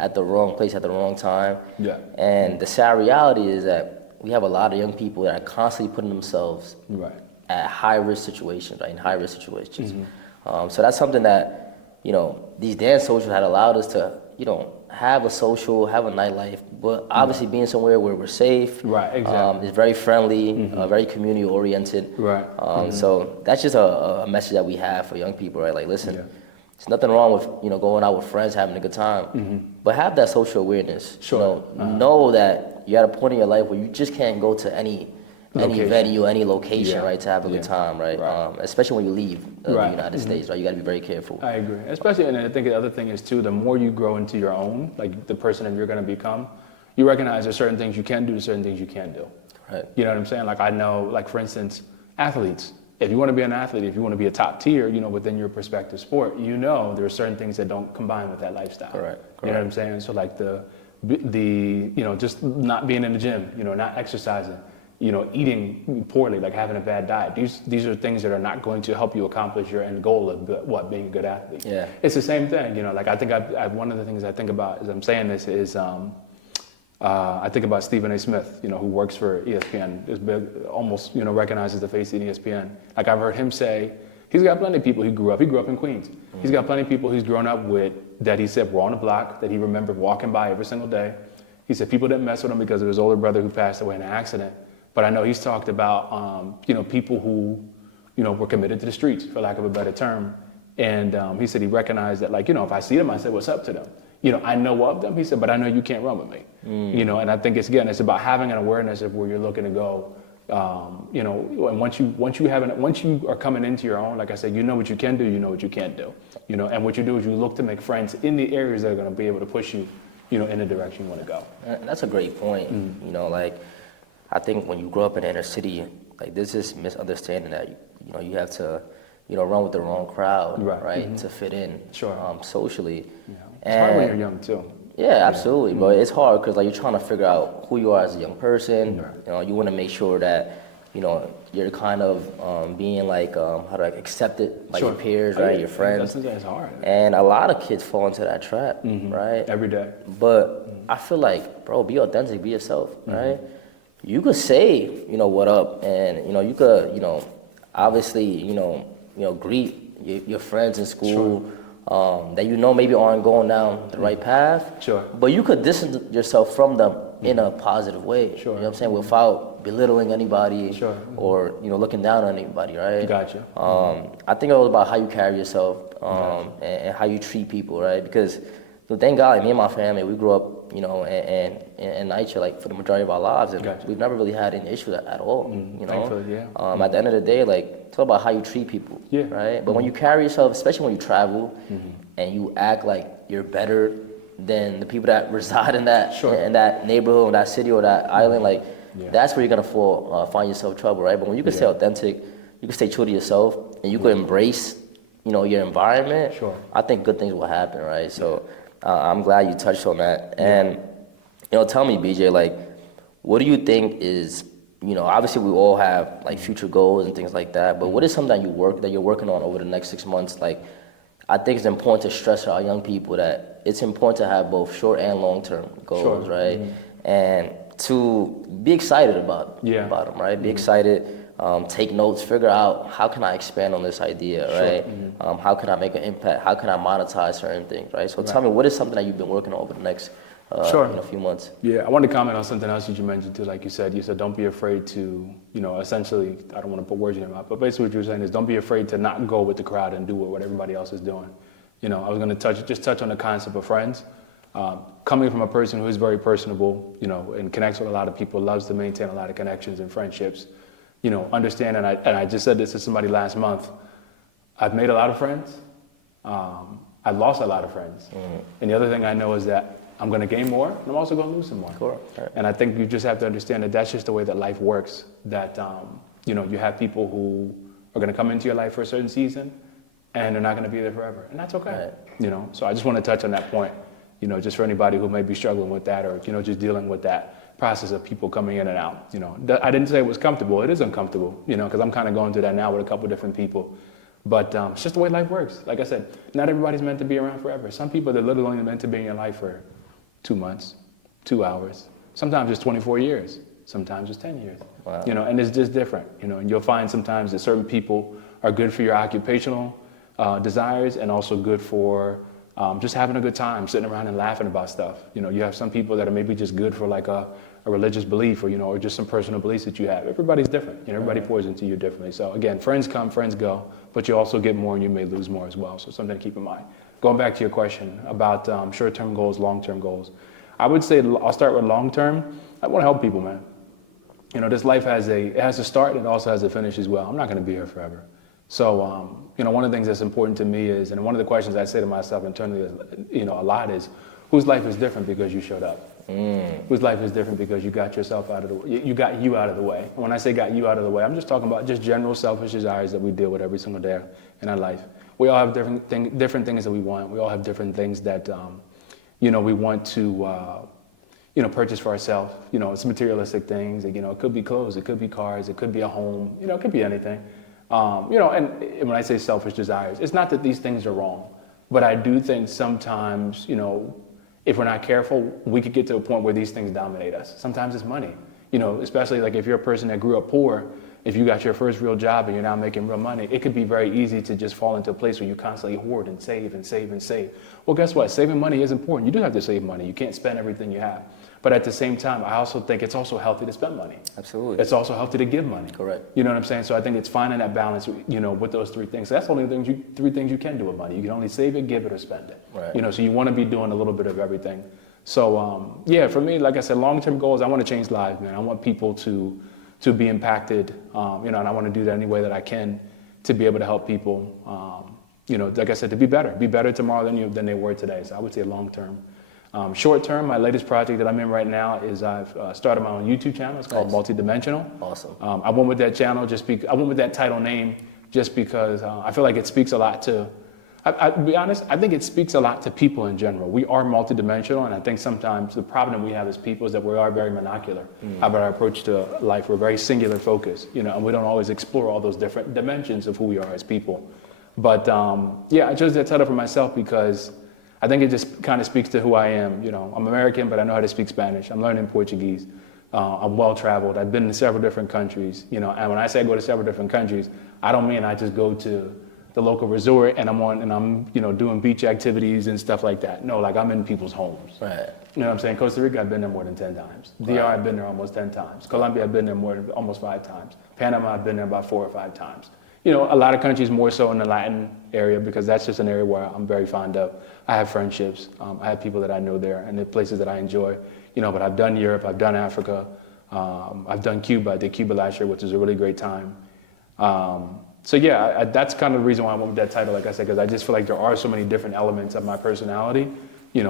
at the wrong place at the wrong time. Yeah. And the sad reality is that we have a lot of young people that are constantly putting themselves at high risk situations, right? In high risk situations. So that's something that these dance socials had allowed us to have a social, have a nightlife, but obviously being somewhere where we're safe. Right, exactly. It's very friendly, very community oriented. Right. So that's just a message that we have for young people, right? Like, listen, there's nothing wrong with going out with friends, having a good time, but have that social awareness. Sure. Know that you're at a point in your life where you just can't go to any venue, any location, right, to have a good time, right? Especially when you leave the United States, right? You got to be very careful. I agree. Especially, and I think the other thing is too, the more you grow into your own, like the person that you're going to become, you recognize there's certain things you can do, and certain things you can't do. Right. You know what I'm saying? Like I know, like for instance, athletes. If you want to be an athlete, if you want to be a top tier, within your respective sport, there are certain things that don't combine with that lifestyle. Correct. You know what I'm saying? So like the just not being in the gym, not exercising, eating poorly, like having a bad diet. These are things that are not going to help you accomplish your end goal of being a good athlete. Yeah. It's the same thing, like I think one of the things I think about as I'm saying this is I think about Stephen A. Smith, who works for ESPN, is big, almost recognized as the face of ESPN. Like I've heard him say, he's got plenty of people he grew up in Queens. He's got plenty of people he's grown up with that he said were on the block, that he remembered walking by every single day. He said people didn't mess with him because of his older brother who passed away in an accident. But I know he's talked about, people who, were committed to the streets, for lack of a better term. And he said he recognized that, like, if I see them, I say, what's up to them? I know of them, he said, but I know you can't run with me. And I think it's about having an awareness of where you're looking to go. And once you are coming into your own, like I said, you know what you can do, you know what you can't do. And what you do is you look to make friends in the areas that are going to be able to push you, in the direction you want to go. And that's a great point. Like, I think when you grow up in the inner city, like there's this misunderstanding that you have to run with the wrong crowd, right, to fit in socially. It's hard when you're young too. Yeah, absolutely. But it's hard because like you're trying to figure out who you are as a young person. You want to make sure that you're kind of being like accepted by your peers, right, your friends. That's hard. And a lot of kids fall into that trap, right? Every day. But I feel like, bro, be authentic, be yourself, right? You could say, what up, and you could, obviously, greet your friends in school that maybe aren't going down the right path. Sure. But you could distance yourself from them in a positive way. Sure. You know what I'm saying? Without belittling anybody or looking down on anybody, right? Gotcha. I think it was about how you carry yourself and how you treat people, right? Because thank God, like, me and my family, we grew up, in NYCHA, like for the majority of our lives, and we've never really had any issues at all. Thankfully, yeah. At the end of the day, like it's all about how you treat people, right? But when you carry yourself, especially when you travel, and you act like you're better than the people that reside in that in that neighborhood, or that city, or that island, like that's where you're gonna find yourself trouble, right? But when you can stay authentic, you can stay true to yourself, and you can embrace your environment, Sure. I think good things will happen, right? So I'm glad you touched on that. And, tell me, BJ, like, what do you think is, obviously we all have like future goals and things like that, but what is something that you're working on over the next 6 months? Like, I think it's important to stress to our young people that it's important to have both short and long-term goals, Sure. right? And to be excited about them, right? Be excited, take notes, figure out how can I expand on this idea, right? How can I make an impact? How can I monetize certain things, right? So tell me, what is something that you've been working on over the next few months? Yeah, I want to comment on something else that you mentioned too. Like you said don't be afraid to, essentially, I don't want to put words in your mouth, but basically what you were saying is don't be afraid to not go with the crowd and do what everybody else is doing. I was going to touch on the concept of friends. Coming from a person who is very personable, and connects with a lot of people, loves to maintain a lot of connections and friendships, understand, and I just said this to somebody last month, I've made a lot of friends. I've lost a lot of friends. And the other thing I know is that I'm going to gain more, and I'm also going to lose some more. Cool. Right. And I think you just have to understand that that's just the way that life works, that, you have people who are going to come into your life for a certain season, and they're not going to be there forever. And that's okay. Right. So I just want to touch on that point, just for anybody who may be struggling with that or, just dealing with that process of people coming in and out. I didn't say it was comfortable. It is uncomfortable, because I'm kind of going through that now with a couple different people. But it's just the way life works. Like I said, not everybody's meant to be around forever. Some people, they're literally only meant to be in your life for 2 months, 2 hours. Sometimes it's 24 years. Sometimes it's 10 years. Wow. And it's just different. And you'll find sometimes that certain people are good for your occupational desires and also good for just having a good time, sitting around and laughing about stuff. You have some people that are maybe just good for like a religious belief or just some personal beliefs that you have. Everybody's different. Everybody pours into you differently. So again, friends come, friends go, but you also get more and you may lose more as well. So something to keep in mind. Going back to your question about short-term goals, long-term goals, I would say I'll start with long-term. I want to help people, man. This life has a start and it also has a finish as well. I'm not going to be here forever. So, one of the things that's important to me is, and one of the questions I say to myself internally, a lot is, whose life is different because you showed up? Whose life is different because you got yourself out of the way? You got you out of the way. And when I say got you out of the way, I'm just talking about just general selfish desires that we deal with every single day in our life. We all have different things that we want. We all have different things that, we want to, purchase for ourselves. It's materialistic things. It could be clothes, it could be cars, it could be a home. It could be anything. And when I say selfish desires, it's not that these things are wrong, but I do think sometimes, if we're not careful, we could get to a point where these things dominate us. Sometimes it's money, especially like if you're a person that grew up poor, if you got your first real job and you're now making real money, it could be very easy to just fall into a place where you constantly hoard and save and save and save. Well, guess what? Saving money is important. You do have to save money. You can't spend everything you have. But at the same time, I also think it's also healthy to spend money. Absolutely. It's also healthy to give money. Correct. You know what I'm saying? So I think it's finding that balance, with those three things. So that's the only three things you can do with money. You can only save it, give it, or spend it. Right. So you want to be doing a little bit of everything. So, for me, like I said, long-term goals, I want to change lives, man. I want people to be impacted, and I want to do that any way that I can to be able to help people, like I said, to be better tomorrow than they were today. So I would say long-term. Short-term, my latest project that I'm in right now is I've started my own YouTube channel. It's called Multidimensional. Awesome. I went with that channel I went with that title name just because I feel like it speaks a lot to, to be honest, I think it speaks a lot to people in general. We are multidimensional, and I think sometimes the problem we have as people is that we are very monocular about our approach to life. We're very singular focused, and we don't always explore all those different dimensions of who we are as people. But I chose that title for myself because I think it just kind of speaks to who I am. I'm American, but I know how to speak Spanish. I'm learning Portuguese. I'm well-traveled. I've been to several different countries, and when I say I go to several different countries, I don't mean I just go to the local resort and I'm doing beach activities and stuff like that. No, like I'm in people's homes. Right. You know what I'm saying? Costa Rica, I've been there more than 10 times. DR, I've been there almost 10 times. Colombia, I've been there almost 5 times. Panama, I've been there about 4 or 5 times. A lot of countries more so in the Latin area because that's just an area where I'm very fond of. I have friendships. I have people that I know there and the places that I enjoy. But I've done Europe, I've done Africa, I've done Cuba. I did Cuba last year, which was a really great time. That's kind of the reason why I went with that title, like I said, because I just feel like there are so many different elements of my personality.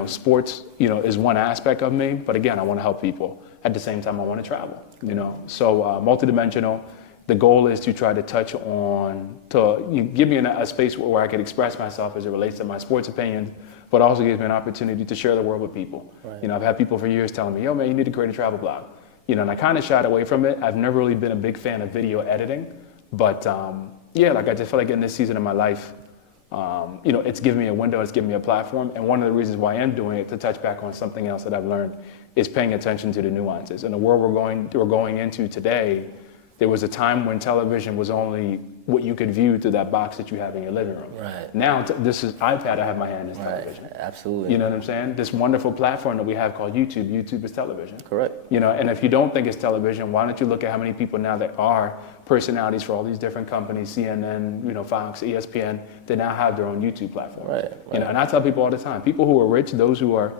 Sports, is one aspect of me, but again, I want to help people. At the same time, I want to travel, So multidimensional, the goal is to try to touch on, give me a space where I can express myself as it relates to my sports opinions, but also gives me an opportunity to share the world with people. Right. You know, I've had people for years telling me, yo man, you need to create a travel blog. You know, and I kind of shied away from it. I've never really been a big fan of video editing, but yeah, like I just feel like in this season of my life, you know, it's given me a window, it's given me a platform, and one of the reasons why I am doing it, to touch back on something else that I've learned, is paying attention to the nuances. In the world we're going into today, there was a time when television was only what you could view through that box that you have in your living room. Right. Now, this is iPad I have in my hand is television. Right. Absolutely. You know what I'm saying? This wonderful platform that we have called YouTube, YouTube is television. Correct. You know, and if you don't think it's television, why don't you look at how many people now that are personalities for all these different companies, CNN, you know, Fox, ESPN, they now have their own YouTube platforms. Right. You know, and I tell people all the time, people who are rich, those who are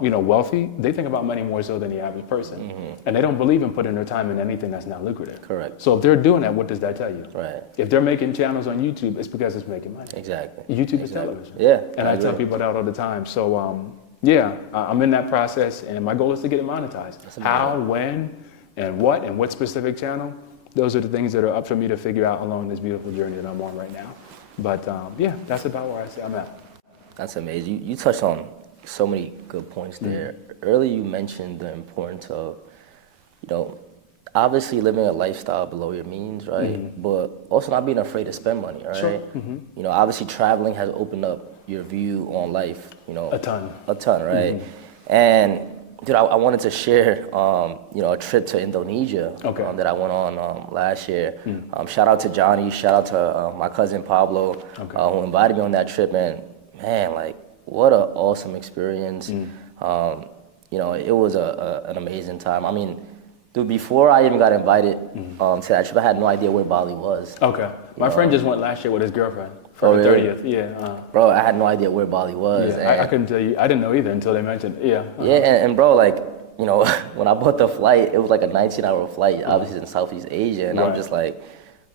you know, wealthy, they think about money more so than the average person. Mm-hmm. And they don't believe in putting their time in anything that's not lucrative. Correct. So if they're doing that, what does that tell you? Right. If they're making channels on YouTube, it's because it's making money. Exactly. YouTube is television. Yeah. And I tell people that all the time. So yeah, I'm in that process, and my goal is to get it monetized. How, when, and what specific channel, those are the things that are up for me to figure out along this beautiful journey that I'm on right now. But yeah, that's about where I say I'm at. That's amazing. You touched on so many good points there. Mm-hmm. Earlier you mentioned the importance of, you know, obviously living a lifestyle below your means, right? Mm-hmm. But also not being afraid to spend money, right? Sure. Mm-hmm. You know, obviously traveling has opened up your view on life, you know. A ton, right? Mm-hmm. And dude, I wanted to share, you know, a trip to Indonesia that I went on last year. Mm. Shout out to Johnny, shout out to my cousin Pablo, who invited me on that trip, and man, like, what an awesome experience. Mm. You know, it was an amazing time. I mean, dude, before I even got invited to that trip, I had no idea where Bali was. Okay. My friend just went last year with his girlfriend for the 30th. Yeah. Bro, I had no idea where Bali was. Yeah, I couldn't tell you. I didn't know either until they mentioned it. Yeah. Yeah, and bro, like, you know, when I bought the flight, it was like a 19-hour flight, obviously in Southeast Asia. And I'm just like,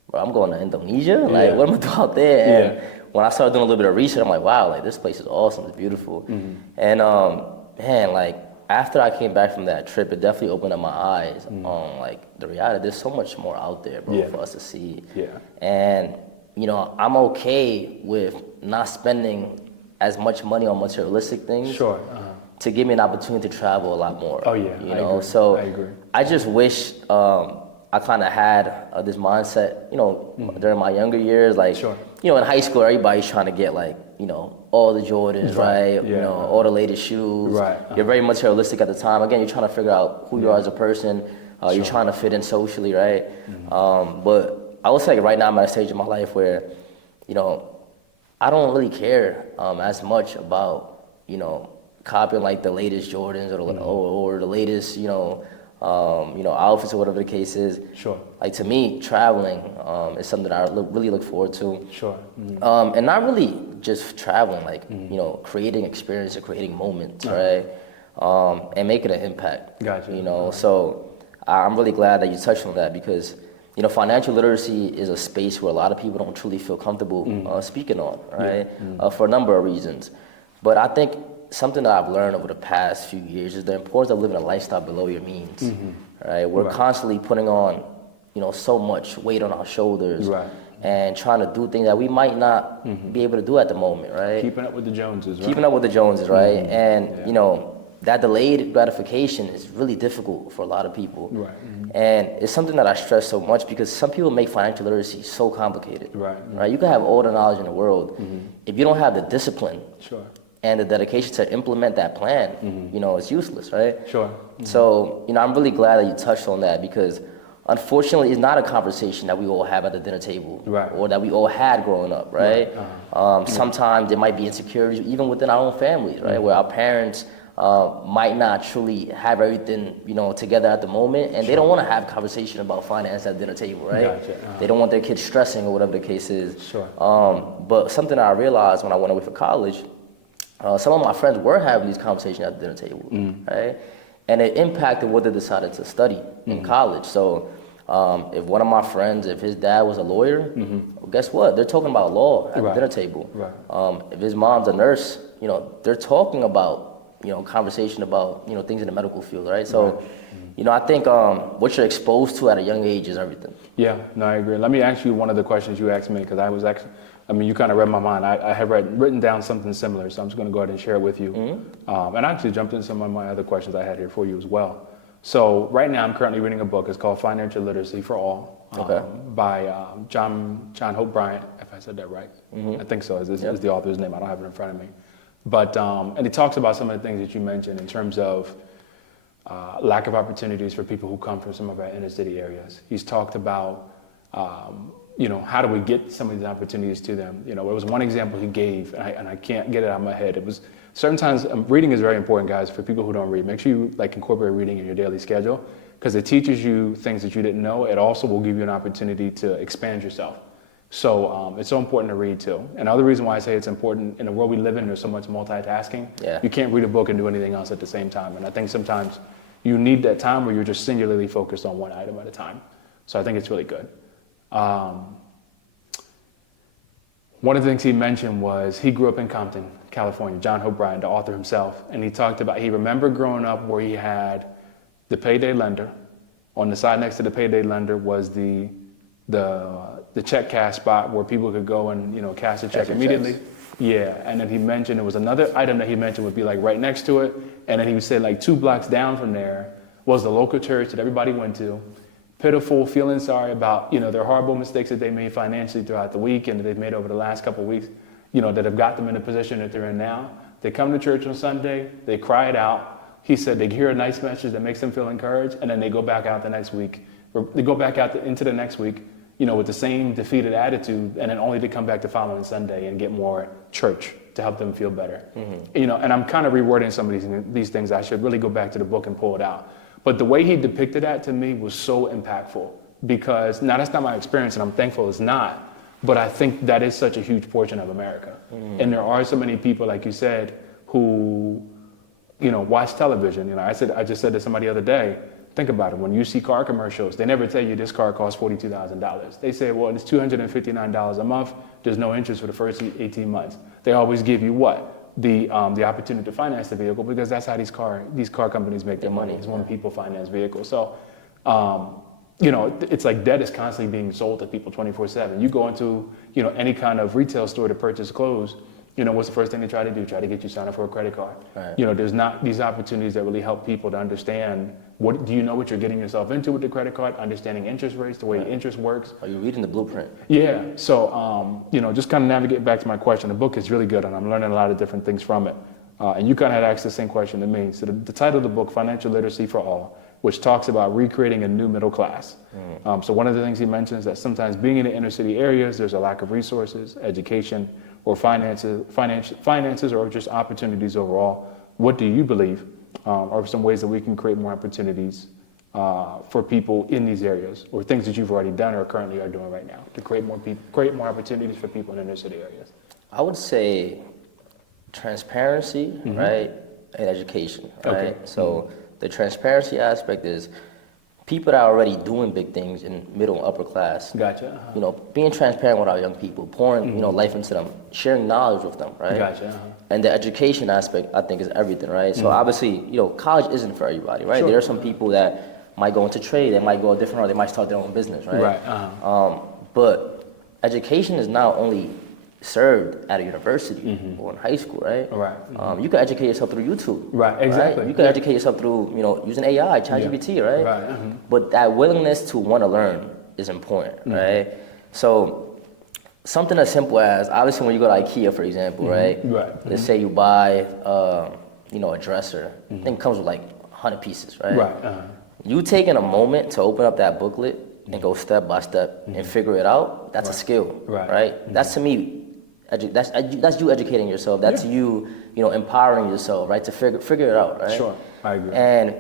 bro, I'm going to Indonesia? Like, what am I doing out there? And when I started doing a little bit of research, I'm like, wow, like this place is awesome, it's beautiful. Mm-hmm. And man, like after I came back from that trip, it definitely opened up my eyes on like the reality. There's so much more out there, bro, for us to see. Yeah. And you know, I'm okay with not spending as much money on materialistic things. Sure. To give me an opportunity to travel a lot more. Oh yeah. You know, I agree. So I agree. I just wish I kind of had this mindset, you know, during my younger years, like, you know, in high school, everybody's trying to get like, you know, all the Jordans, right? Yeah, you know, all the latest shoes. Right. You're very materialistic at the time. Again, you're trying to figure out who you are as a person. You're trying to fit in socially, right? But I would say like, right now I'm at a stage in my life where, you know, I don't really care as much about, you know, copying like the latest Jordans or the latest, you know, outfits or whatever the case is. Sure. Like to me, traveling is something that I really look forward to. Sure. Mm-hmm. And not really just traveling, like you know, creating experience or creating moments, right? And making an impact. Gotcha. You know, so I'm really glad that you touched on that because you know, financial literacy is a space where a lot of people don't truly feel comfortable speaking on, right? For a number of reasons, but I think something that I've learned over the past few years is the importance of living a lifestyle below your means, right? We're constantly putting on, you know, so much weight on our shoulders and trying to do things that we might not be able to do at the moment, right? Keeping up with the Joneses, right? Keeping up with the Joneses, right? And, you know, that delayed gratification is really difficult for a lot of people. Right. And it's something that I stress so much because some people make financial literacy so complicated, right? You can have all the knowledge in the world. If you don't have the discipline, and the dedication to implement that plan, you know, it's useless, right? Sure. So, you know, I'm really glad that you touched on that because unfortunately it's not a conversation that we all have at the dinner table or that we all had growing up, right? Sometimes there might be insecurities even within our own families, right? Where our parents might not truly have everything, you know, together at the moment and they don't want to have conversation about finance at the dinner table, right? Gotcha. They don't want their kids stressing or whatever the case is. Sure. But something I realized when I went away for college, some of my friends were having these conversations at the dinner table, right? And it impacted what they decided to study in college. So if one of my friends, if his dad was a lawyer, well, guess what? They're talking about law at the dinner table. Right. If his mom's a nurse, you know, they're talking about, you know, conversation about, you know, things in the medical field, right? So You know, I think what you're exposed to at a young age is everything. Yeah, no, I agree. Let me ask you one of the questions you asked me, because you kind of read my mind. I have written down something similar, so I'm just going to go ahead and share it with you. And I actually jumped in some of my other questions I had here for you as well. So right now I'm currently reading a book. It's called Financial Literacy for All by John Hope Bryant, if I said that right. I think so, is the author's name. I don't have it in front of me. But, and it talks about some of the things that you mentioned in terms of lack of opportunities for people who come from some of our inner city areas. He's talked about, how do we get some of these opportunities to them? You know, it was one example he gave, and I can't get it out of my head. It was certain times, reading is very important, guys, for people who don't read. Make sure you incorporate reading in your daily schedule, because it teaches you things that you didn't know. It also will give you an opportunity to expand yourself. So it's so important to read too. And the other reason why I say it's important, in the world we live in, there's so much multitasking. You can't read a book and do anything else at the same time. And I think sometimes you need that time where you're just singularly focused on one item at a time. So I think it's really good. One of the things he mentioned was he grew up in Compton, California, John Hope Bryant, the author himself. And he talked about, he remembered growing up where he had the payday lender. On the side next to the payday lender was the check cash spot where people could go and, cash a check immediately. Yeah, and then he mentioned there was another item that he mentioned would be like right next to it. And then he would say like 2 blocks down from there was the local church that everybody went to. Pitiful, feeling sorry about, their horrible mistakes that they made financially throughout the week and that they've made over the last couple of weeks, that have got them in the position that they're in now. They come to church on Sunday, they cry it out. He said they hear a nice message that makes them feel encouraged, and then they go back out the next week. Or they go back out into the next week, with the same defeated attitude, and then only to come back the following Sunday and get more church to help them feel better. And I'm kind of rewording some of these things. I should really go back to the book and pull it out. But the way he depicted that to me was so impactful, because now that's not my experience, and I'm thankful it's not, but I think that is such a huge portion of America. And there are so many people, like you said, who, watch television. I just said to somebody the other day, think about it. When you see car commercials, they never tell you this car costs $42,000. They say, well, it's $259 a month. There's no interest for the first 18 months. They always give you what? The opportunity to finance the vehicle, because that's how these car companies make their money, is when people finance vehicles. So, it's like debt is constantly being sold to people 24/7. You go into, any kind of retail store to purchase clothes, what's the first thing they try to do? Try to get you signed up for a credit card. Right. There's not these opportunities that really help people to understand what you're getting yourself into with the credit card, understanding interest rates, the way interest works. Are you reading the blueprint? Yeah. So, just kind of navigate back to my question. The book is really good, and I'm learning a lot of different things from it. And you kind of had asked the same question to me. So the title of the book, Financial Literacy for All, which talks about recreating a new middle class. So one of the things he mentions is that sometimes being in the inner city areas, there's a lack of resources, education, or finances, or just opportunities overall. What do you believe are some ways that we can create more opportunities for people in these areas, or things that you've already done or currently are doing right now to create more opportunities for people in inner city areas? I would say transparency, right, and education, right? Okay. So the transparency aspect is people that are already doing big things in middle and upper class. Gotcha. Being transparent with our young people, pouring, life into them, sharing knowledge with them, right? Gotcha. And the education aspect, I think, is everything, right? So obviously, college isn't for everybody, right? Sure. There are some people that might go into trade, they might go a different route, they might start their own business, right? Right. But education is not only served at a university or in high school, right? Right. You can educate yourself through YouTube. Right, exactly. Right? You can educate yourself through, using AI, ChatGPT, right? Right. But that willingness to want to learn is important, right? So something as simple as, obviously when you go to IKEA, for example, right? Right. Let's say you buy, a dresser. I think it comes with like 100 pieces, right? Right. You taking a moment to open up that booklet and go step by step and figure it out, that's a skill, right? That's, to me, that's you educating yourself. That's you, empowering yourself, right, to figure it out, right? Sure, I agree. And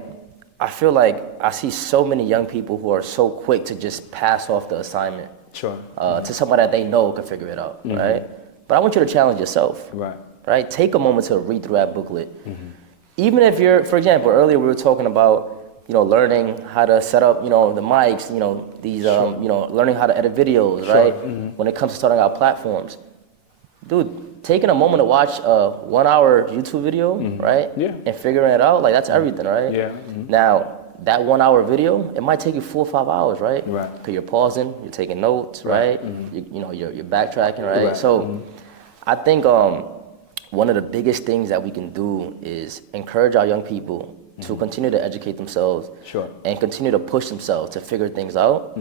I feel like I see so many young people who are so quick to just pass off the assignment, to somebody that they know can figure it out, right? But I want you to challenge yourself, right? Take a moment to read through that booklet. Even if you're, for example, earlier we were talking about, learning how to set up, the mics, these, learning how to edit videos, right? When it comes to starting out platforms. Dude, taking a moment to watch a 1 hour YouTube video, right? Yeah. And figuring it out, like, that's everything, right? Yeah. Now, that 1 hour video, it might take you 4 or 5 hours, right? Right. Because you're pausing, you're taking notes, right? You're backtracking, right? Right. So I think one of the biggest things that we can do is encourage our young people to continue to educate themselves Sure. and continue to push themselves to figure things out,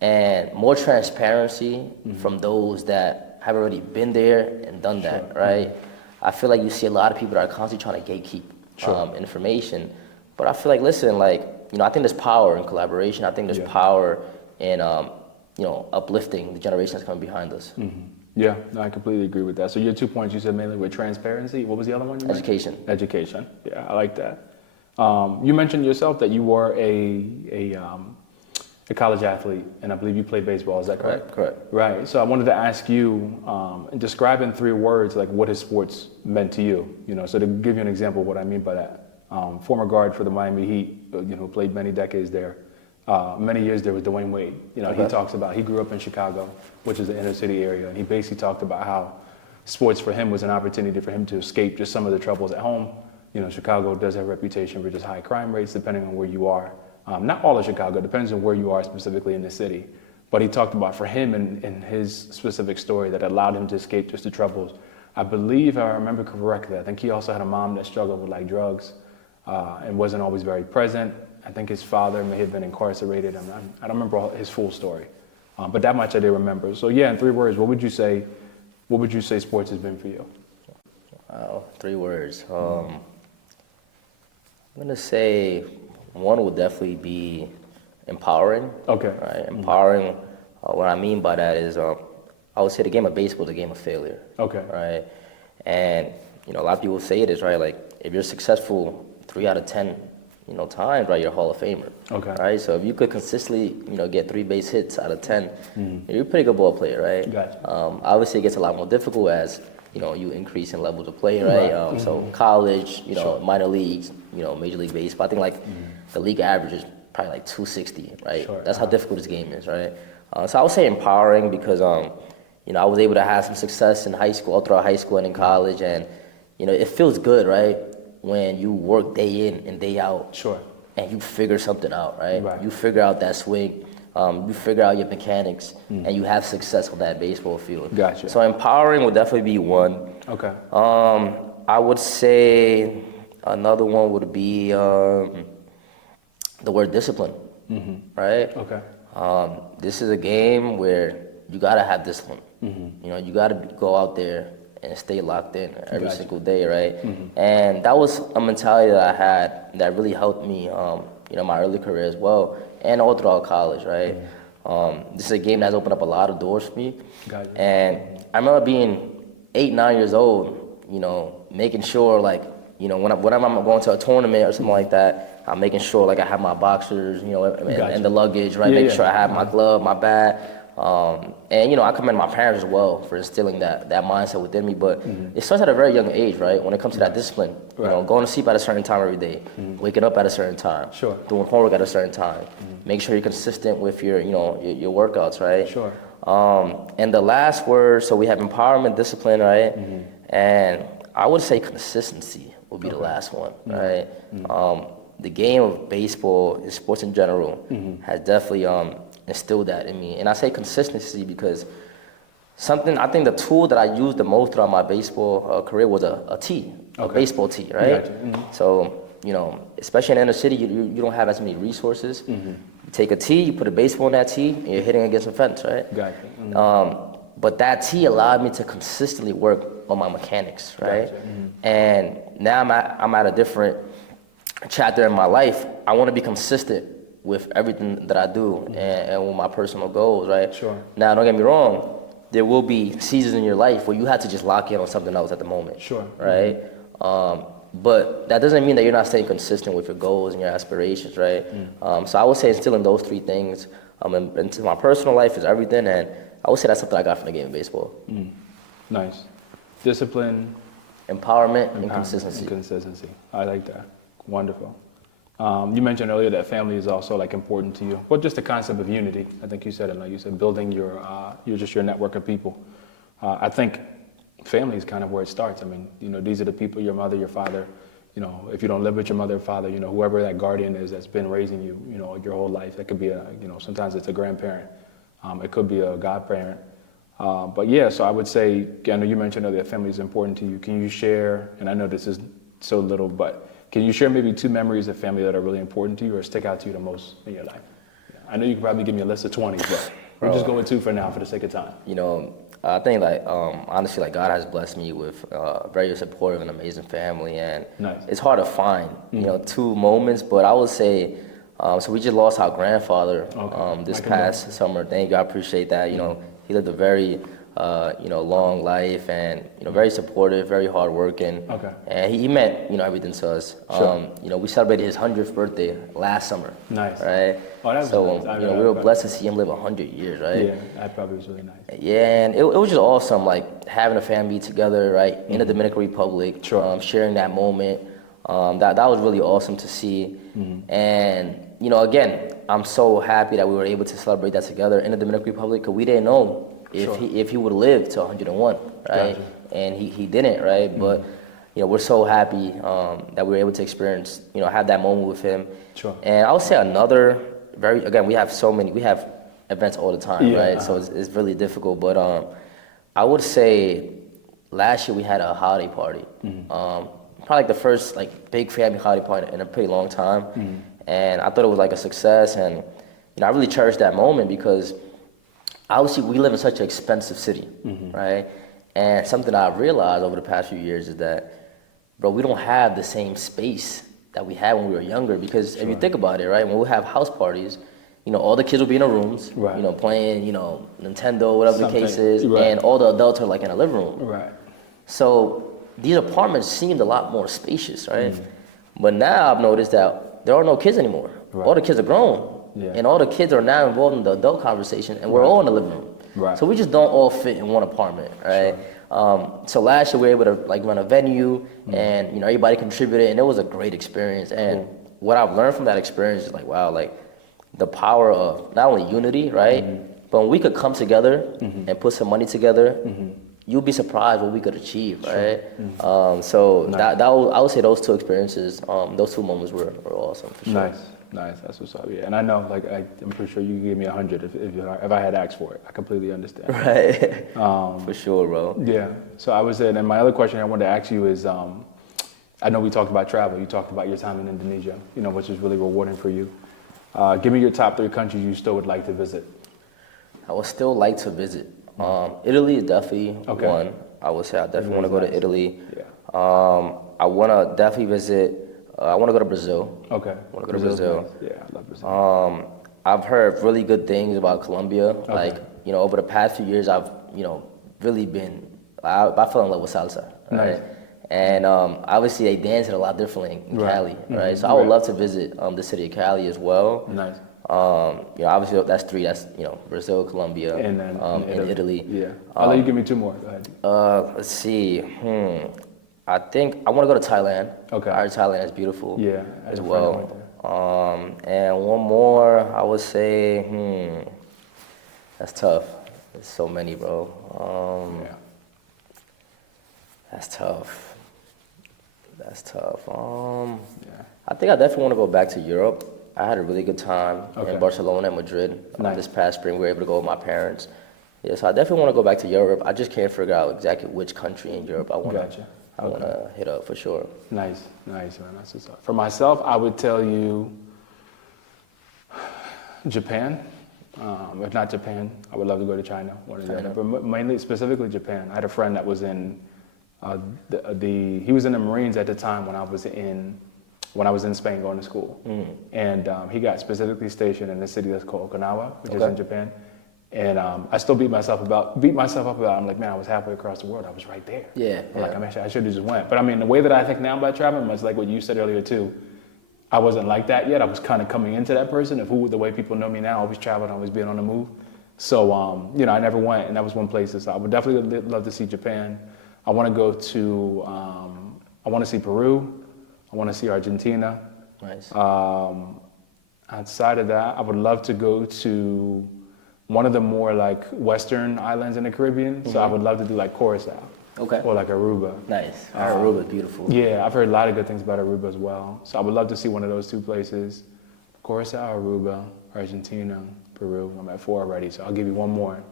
and more transparency from those that have already been there and done that, right? I feel like you see a lot of people that are constantly trying to gatekeep information, but I feel like, listen, like, I think there's power in collaboration. I think there's power in uplifting the generation that's coming behind us. Yeah, no, I completely agree with that. So your 2 points you said mainly with transparency. What was the other one you mentioned? Education. Education. Yeah, I like that. You mentioned yourself that you were a college athlete, and I believe you played baseball. Is that correct? Correct. Right. So I wanted to ask you, describe in 3 words, like, what has sports meant to you? So to give you an example of what I mean by that, former guard for the Miami Heat, who played many decades there. Many years there was Dwayne Wade. He talks about, he grew up in Chicago, which is the inner city area, and he basically talked about how sports for him was an opportunity for him to escape just some of the troubles at home. Chicago does have a reputation for just high crime rates depending on where you are. Not all of Chicago, depends on where you are specifically in the city. But he talked about for him and his specific story that allowed him to escape just the troubles. I believe, I remember correctly, I think he also had a mom that struggled with like drugs and wasn't always very present. I think his father may have been incarcerated. I don't remember his full story, but that much I do remember. So yeah, in 3 words, what would you say sports has been for you? Wow, 3 words. I'm gonna say one would definitely be empowering. Okay. Right, empowering. What I mean by that is, I would say the game of baseball is a game of failure. Okay. Right, and a lot of people say this, right? Like, if you're successful 3 out of 10, times, right, you're a Hall of Famer. Okay. Right, so if you could consistently, get 3 base hits out of 10, you're a pretty good ball player, right? Gotcha. Obviously, it gets a lot more difficult as you increase in levels of play, right? So college, minor leagues, Major League Baseball. I think like the league average is probably like 260, right? Sure. That's how difficult this game is, right? So I would say empowering because I was able to have some success in high school, all throughout high school and in college, and it feels good, right, when you work day in and day out. Sure. And you figure something out, right? Right. You figure out that swing. You figure out your mechanics, and you have success on that baseball field. Gotcha. So empowering would definitely be one. Okay. I would say another one would be the word discipline, right? Okay. This is a game where you gotta have discipline. You gotta go out there and stay locked in every single day, right? And that was a mentality that I had that really helped me, my early career as well, and all throughout college, right? This is a game that's opened up a lot of doors for me. Gotcha. And I remember being 8, 9 years old, making sure like, whenever I'm going to a tournament or something like that, I'm making sure like I have my boxers, and the luggage, right? Making sure I have my glove, my bat. And I commend my parents as well for instilling that mindset within me. But it starts at a very young age, right? When it comes to that discipline, going to sleep at a certain time every day, waking up at a certain time, Sure. doing homework at a certain time, make sure you're consistent with your workouts, right? Sure. And the last word, so we have empowerment, discipline, right? And I would say consistency would be the last one, right? The game of baseball and sports in general has definitely instilled that in me. And I say consistency because I think the tool that I used the most throughout my baseball career was a tee, a baseball tee, right? Gotcha. So, especially in the inner city, you don't have as many resources. You take a tee, you put a baseball in that tee, and you're hitting against a fence, right? Gotcha. But that tee allowed me to consistently work on my mechanics, right? Gotcha. And now I'm at a different chapter in my life. I want to be consistent with everything that I do and with my personal goals, right? Sure. Now, don't get me wrong. There will be seasons in your life where you have to just lock in on something else at the moment. Sure. Right? But that doesn't mean that you're not staying consistent with your goals and your aspirations, right? So I would say instilling those 3 things into my personal life is everything, and I would say that's something I got from the game of baseball. Nice. Discipline, Empowerment, and consistency. And consistency. I like that. Wonderful. You mentioned earlier that family is also like important to you. Well, just the concept of unity. I think you said it. Like you said, building your network of people. I think family is kind of where it starts. I mean, these are the people, your mother, your father, if you don't live with your mother or father, whoever that guardian is that's been raising you, your whole life. That could be sometimes it's a grandparent. It could be a godparent. But yeah, so I would say, I know you mentioned that family is important to you. Can you share, and I know this is so little, but can you share maybe 2 memories of family that are really important to you or stick out to you the most in your life? I know you could probably give me a list of 20, but we're just going 2 for now for the sake of time. I think honestly, God has blessed me with a very supportive and amazing family, and nice. It's hard to find, 2 moments, but I would say, so we just lost our grandfather this past summer. Thank you, I appreciate that. He lived a very, long life, and very supportive, very hardworking. Okay. And he meant, everything to us. Sure. We celebrated his 100th birthday last summer. Nice. Right. Oh, that's so nice. we were blessed to see him live 100 years. Right. Yeah, that probably was really nice. Yeah, and it was just awesome, like having a family together, right, in the Dominican Republic. Sure. Sharing that moment. That was really awesome to see. And again, I'm so happy that we were able to celebrate that together in the Dominican Republic, because we didn't know if he would live to 101, right? Gotcha. And he didn't, right? But we're so happy that we were able to experience, have that moment with him. Sure. And I would say another we have events all the time, right? So it's really difficult. But I would say last year we had a holiday party. Probably like the first big family holiday party in a pretty long time. And I thought it was like a success, and I really cherished that moment because obviously we live in such an expensive city, right? And something I've realized over the past few years is that, bro, we don't have the same space that we had when we were younger, because if you think about it, right, when we have house parties, all the kids will be in the rooms, playing, Nintendo, whatever the case is, and all the adults are like in a living room. Right. So these apartments seemed a lot more spacious, right? But now I've noticed that there are no kids anymore. All the kids are grown. And all the kids are now involved in the adult conversation, and we're all in the living room. Right. So we just don't all fit in one apartment, right? Sure. So last year we were able to run a venue, and everybody contributed, and it was a great experience. And what I've learned from that experience is wow, the power of not only unity, right? But when we could come together and put some money together, you'll be surprised what we could achieve, right? So nice. I would say those 2 experiences, those 2 moments were awesome for sure. Nice, that's what's up. Yeah, and I know, I'm pretty sure you could give me 100 if I had asked for it. I completely understand. Right. For sure, bro. Yeah. So I was saying, and my other question I wanted to ask you is, I know we talked about travel. You talked about your time in Indonesia, which is really rewarding for you. Give me your top 3 countries you still would like to visit. I would still like to visit. Italy is definitely one. I would say I definitely want to go to Italy. Yeah. I want to definitely visit. I want to go to Brazil. Okay. I want to go to Brazil. Nice. Yeah, I love Brazil. I've heard really good things about Colombia. Okay. Over the past few years, I've really been. I fell in love with salsa. Right. Nice. And obviously they dance it a lot differently in Cali, right? So I would love to visit the city of Cali as well. Nice. Obviously that's 3. That's Brazil, Colombia, and then Italy. Yeah. I'll let you give me 2 more. Go ahead. Let's see. I think I want to go to Thailand. Okay. I heard Thailand is beautiful. Yeah. As well. And one more, I would say. That's tough. There's so many, bro. That's tough. I think I definitely want to go back to Europe. I had a really good time in Barcelona and Madrid. This past spring, we were able to go with my parents. Yeah, so I definitely want to go back to Europe. I just can't figure out exactly which country in Europe I want to hit up for sure. Nice, man. That's what's up. For myself, I would tell you Japan. If not Japan, I would love to go to China. But mainly, specifically Japan. I had a friend that was in he was in the Marines at the time when I was in Spain going to school. And he got specifically stationed in a city that's called Okinawa, which is in Japan. And I still beat myself up about it. I'm like, man, I was halfway across the world. I was right there. Yeah. I should have just went. But I mean, the way that I think now about traveling, much like what you said earlier too, I wasn't like that yet. I was kind of coming into that person of the way people know me now, always traveling, always being on the move. So, I never went, and that was one place. So I would definitely love to see Japan. I want to go to, I want to see Peru. I want to see Argentina. Nice. Outside of that, I would love to go to one of the more Western islands in the Caribbean. So I would love to do Curacao. Okay. or like Aruba. Nice. Aruba is beautiful. Yeah, I've heard a lot of good things about Aruba as well. So I would love to see one of those two places. Curacao, Aruba, Argentina, Peru. I'm at 4 already, so I'll give you one more.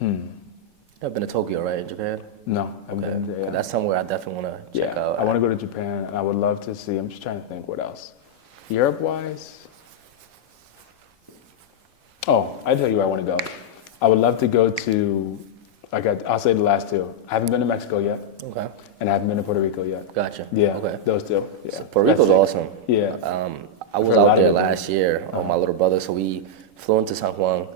I've been to Tokyo, right, in Japan? No, I've been there. Yeah. That's somewhere I definitely want to check out. I want to go to Japan, and I would love to see. I'm just trying to think what else. Europe-wise? Oh, I tell you where I want to go. I would love to go to, I'll say the last two. I haven't been to Mexico yet. Okay. And I haven't been to Puerto Rico yet. Gotcha. Yeah. Okay. Those two. Yeah. So Puerto Rico's awesome. Yeah. I was out there last year on my little brother, so we flew into San Juan,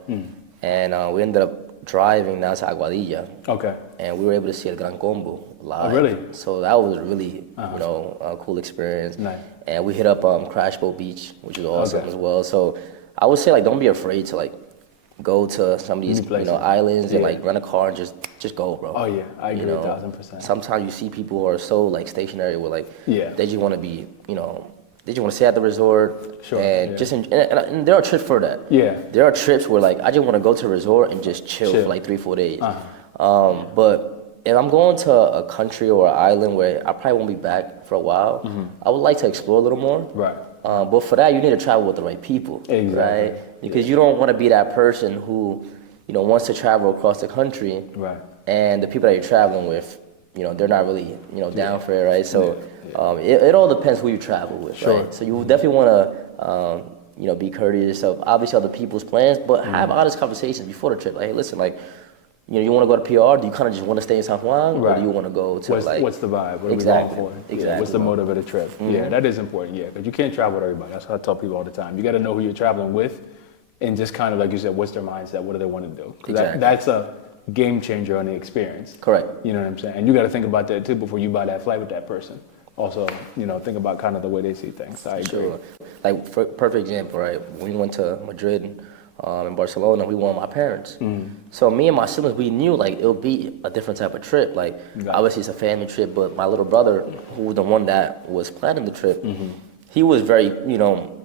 and we ended up driving down to Aguadilla. Okay. And we were able to see El Gran Combo live. Oh, really? So that was really, a cool experience. Nice. And we hit up Crash Boat Beach, which is awesome Okay. as well. So I would say, like, don't be afraid to, like, go to some of these, islands and, like, rent a car and just go, bro. Oh, yeah. I agree 1,000%. Sometimes you see people who are so, like, stationary where, like, Yeah. they just want to be, they just want to stay at the resort. Sure, And yeah. just, and there are trips for that. Yeah. There are trips where, like, I just want to go to a resort and just chill for, like, 3-4 days. But if I'm going to a country or an island where I probably won't be back for a while, I would like to explore a little more. Right. But for that, you need to travel with the right people. Exactly. Right? Because you don't want to be that person who, wants to travel across the country. Right. And the people that you're traveling with, they're not really, down for it, right? So it all depends who you travel with, Sure. right? So you definitely want to, be courteous of obviously other people's plans, but have honest conversations before the trip. Like, hey, listen, like, you want to go to PR? Do you kind of just want to stay in San Juan, or do you want to go to what's the vibe? What exactly, are we going for? Exactly. Yeah, what's the motive of the trip? Yeah, that is important. Yeah, because you can't travel with everybody. That's what I tell people all the time. You got to know who you're traveling with, and just kind of like you said, what's their mindset? What do they want to do? Exactly. That's a game changer on the experience. Correct. You know what I'm saying? And you got to think about that too before you buy that flight with that person. Also, think about kind of the way they see things. I agree. Sure. Like, for perfect example, right? When we went to Madrid in Barcelona, we went with my parents. So me and my siblings, we knew, like, it would be a different type of trip. Like, obviously it's a family trip, but my little brother, who was the one that was planning the trip, he was very,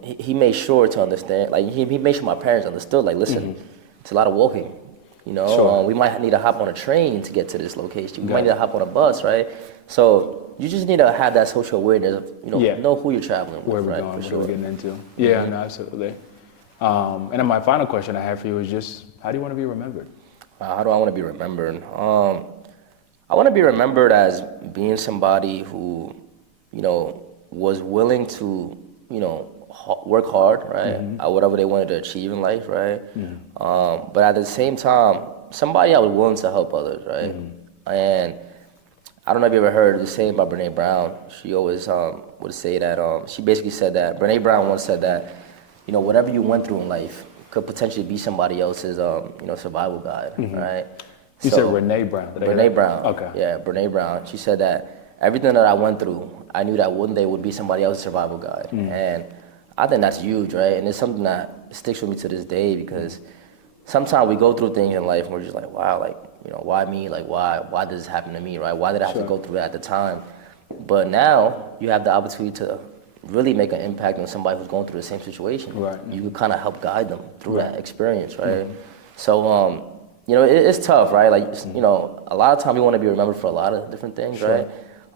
he made sure to understand. Like, he made sure my parents understood, like, listen, it's a lot of walking. Sure. We might need to hop on a train to get to this location. We might need to hop on a bus, right? So you just need to have that social awareness of, know who you're traveling with, Where we're right? going, For what we're sure. getting into. Yeah, no, absolutely. And then my final question I have for you is just, how do you want to be remembered? How do I want to be remembered? I want to be remembered as being somebody who, was willing to, work hard, right? At whatever they wanted to achieve in life, right? But at the same time, somebody I was willing to help others, right? And I don't know if you ever heard the saying by Brene Brown. She always would say that, she basically said that, Brene Brown once said that, whatever you went through in life could potentially be somebody else's, survival guide, right? You said Brene Brown. Brene Brown. Okay. Yeah, Brene Brown. She said that everything that I went through, I knew that one day would be somebody else's survival guide. And I think that's huge, right? And it's something that sticks with me to this day because sometimes we go through things in life and we're just like, wow, like, why me? Like, why did this happen to me, right? Why did I have to go through that at the time? But now you have the opportunity to really make an impact on somebody who's going through the same situation. Right. You can kind of help guide them through that experience, right? So, it's tough, right? Like, a lot of times you want to be remembered for a lot of different things, right?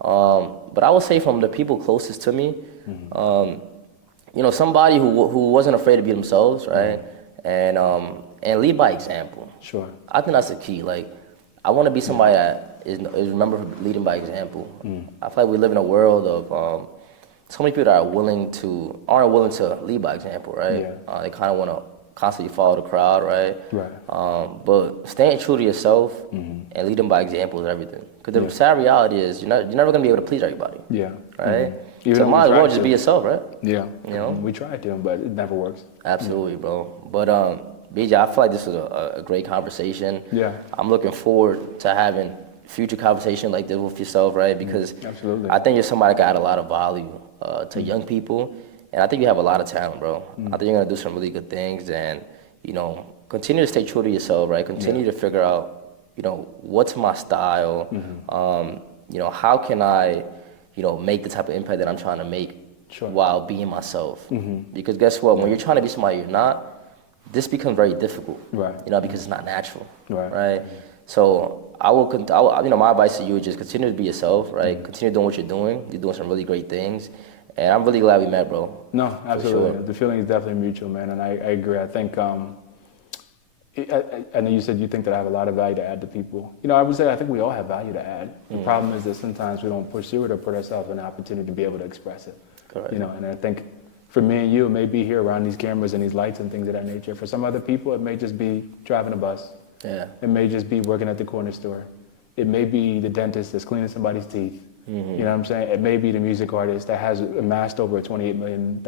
But I would say from the people closest to me, somebody who wasn't afraid to be themselves, right? And lead by example. Sure. I think that's the key. Like, I want to be somebody that is remembered for leading by example. I feel like we live in a world of so many people that aren't willing to lead by example, right? Yeah. They kind of want to constantly follow the crowd, right? Right. But staying true to yourself and leading by example is everything. Because the sad reality is you're never going to be able to please everybody. Yeah. Right? Even So if might as we well try just to. be yourself, right? Yeah. You We try to, but it never works. Absolutely, bro. But BJ, I feel like this was a great conversation. Yeah. I'm looking forward to having future conversation like this with yourself, right? Because Absolutely. I think you're somebody that got a lot of value to young people, and I think you have a lot of talent, bro. I think you're gonna do some really good things, and continue to stay true to yourself, right? Continue to figure out, what's my style. How can I, make the type of impact that I'm trying to make while being myself. Because guess what? When you're trying to be somebody you're not, this becomes very difficult. Right. Because it's not natural. Right. Right. So my advice to you is just continue to be yourself, right? Continue doing what you're doing. You're doing some really great things, and I'm really glad we met, bro. No, absolutely. Sure. The feeling is definitely mutual, man, and I agree. I think I know you said you think that I have a lot of value to add to people. I would say I think we all have value to add. The problem is that sometimes we don't pursue it or put ourselves in an opportunity to be able to express it. Correct. And I think for me and you, it may be here around these cameras and these lights and things of that nature. For some other people, it may just be driving a bus. Yeah. It may just be working at the corner store. It may be the dentist that's cleaning somebody's teeth. You know what I'm saying? It may be the music artist that has amassed over 28 million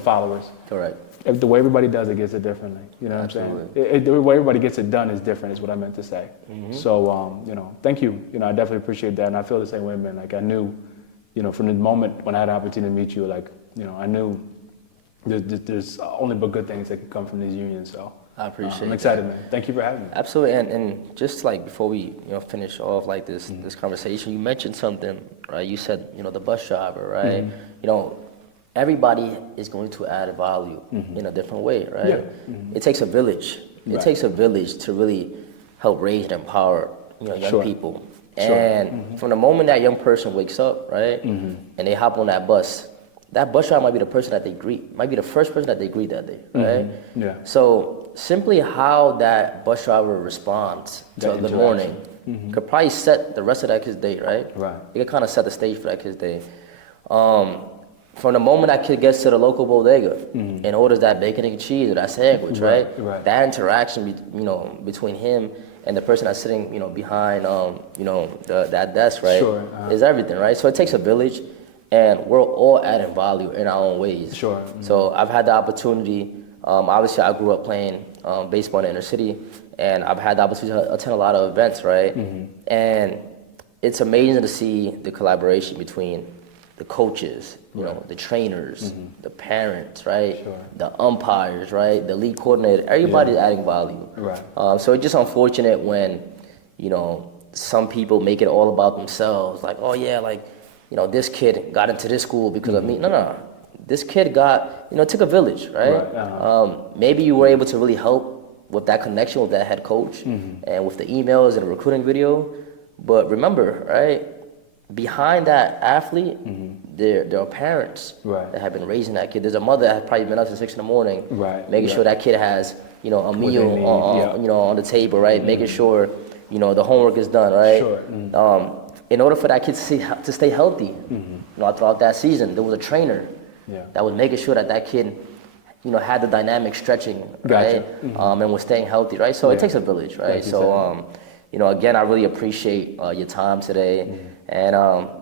followers. Correct. The way everybody does it gets it differently. You know what I'm saying? The way everybody gets it done is different, is what I meant to say. So, thank you. I definitely appreciate that, and I feel the same way, man. Like I knew, from the moment when I had an opportunity to meet you, I knew there's only but good things that can come from these unions. So I appreciate. I'm excited, man. Thank you for having me. Absolutely, and just like before we finish off like this conversation, you mentioned something, right? You said the bus driver, right? Everybody is going to add value in a different way, right? Yeah. It takes a village. It Right. takes a village to really help raise and empower young Sure. people. Sure. And from the moment that young person wakes up, right, and they hop on that bus driver might be the person that they greet, might be the first person that they greet that day, right? Yeah. So simply how that bus driver responds to the morning could probably set the rest of that kid's day, right? Right. It could kind of set the stage for that kid's day. From the moment that kid gets to the local bodega and orders that bacon and cheese or that sandwich, right? Right. That interaction, between him and the person that's sitting, behind, that desk, right? Sure. Is everything, right? So it takes a village, and we're all adding value in our own ways. Sure. So I've had the opportunity. Obviously, I grew up playing baseball in the inner city, and I've had the opportunity to attend a lot of events, right? And it's amazing to see the collaboration between the coaches, the trainers, the parents, right? Sure. The umpires, right? The league coordinator. Everybody's adding value. Right. So it's just unfortunate when, some people make it all about themselves. Like, oh yeah, this kid got into this school because of me. No. This kid it took a village, right? Maybe you were able to really help with that connection with that head coach and with the emails and the recruiting video. But remember, right? Behind that athlete, there are parents Right. that have been raising that kid. There's a mother that has probably been up to 6 in the morning, making sure that kid has, a meal need, on the table, right? Making sure, the homework is done, right? Sure. In order for that kid to stay healthy, throughout that season, there was a trainer that was making sure that kid, had the dynamic stretching, Gotcha. right? And was staying healthy, right? So it takes a village, right? Like you said. Again, I really appreciate your time today, and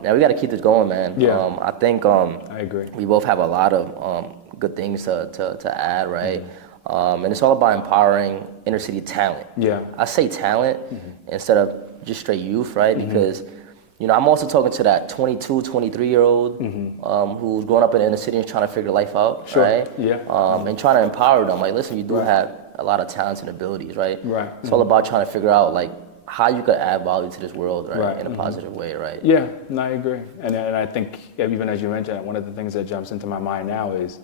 we got to keep this going, man. Yeah. I think I agree. we both have a lot of good things to add, right? And it's all about empowering inner city talent. Yeah. I say talent instead of just straight youth, right? Because I'm also talking to that 22, 23-year-old who's growing up in the inner city and trying to figure life out, Sure. right? Yeah. And trying to empower them. Like, listen, you do have a lot of talents and abilities, right? Right. It's all about trying to figure out, how you could add value to this world, right? Right. In a positive way, right? Yeah, no, I agree. And I think, even as you mentioned, one of the things that jumps into my mind now is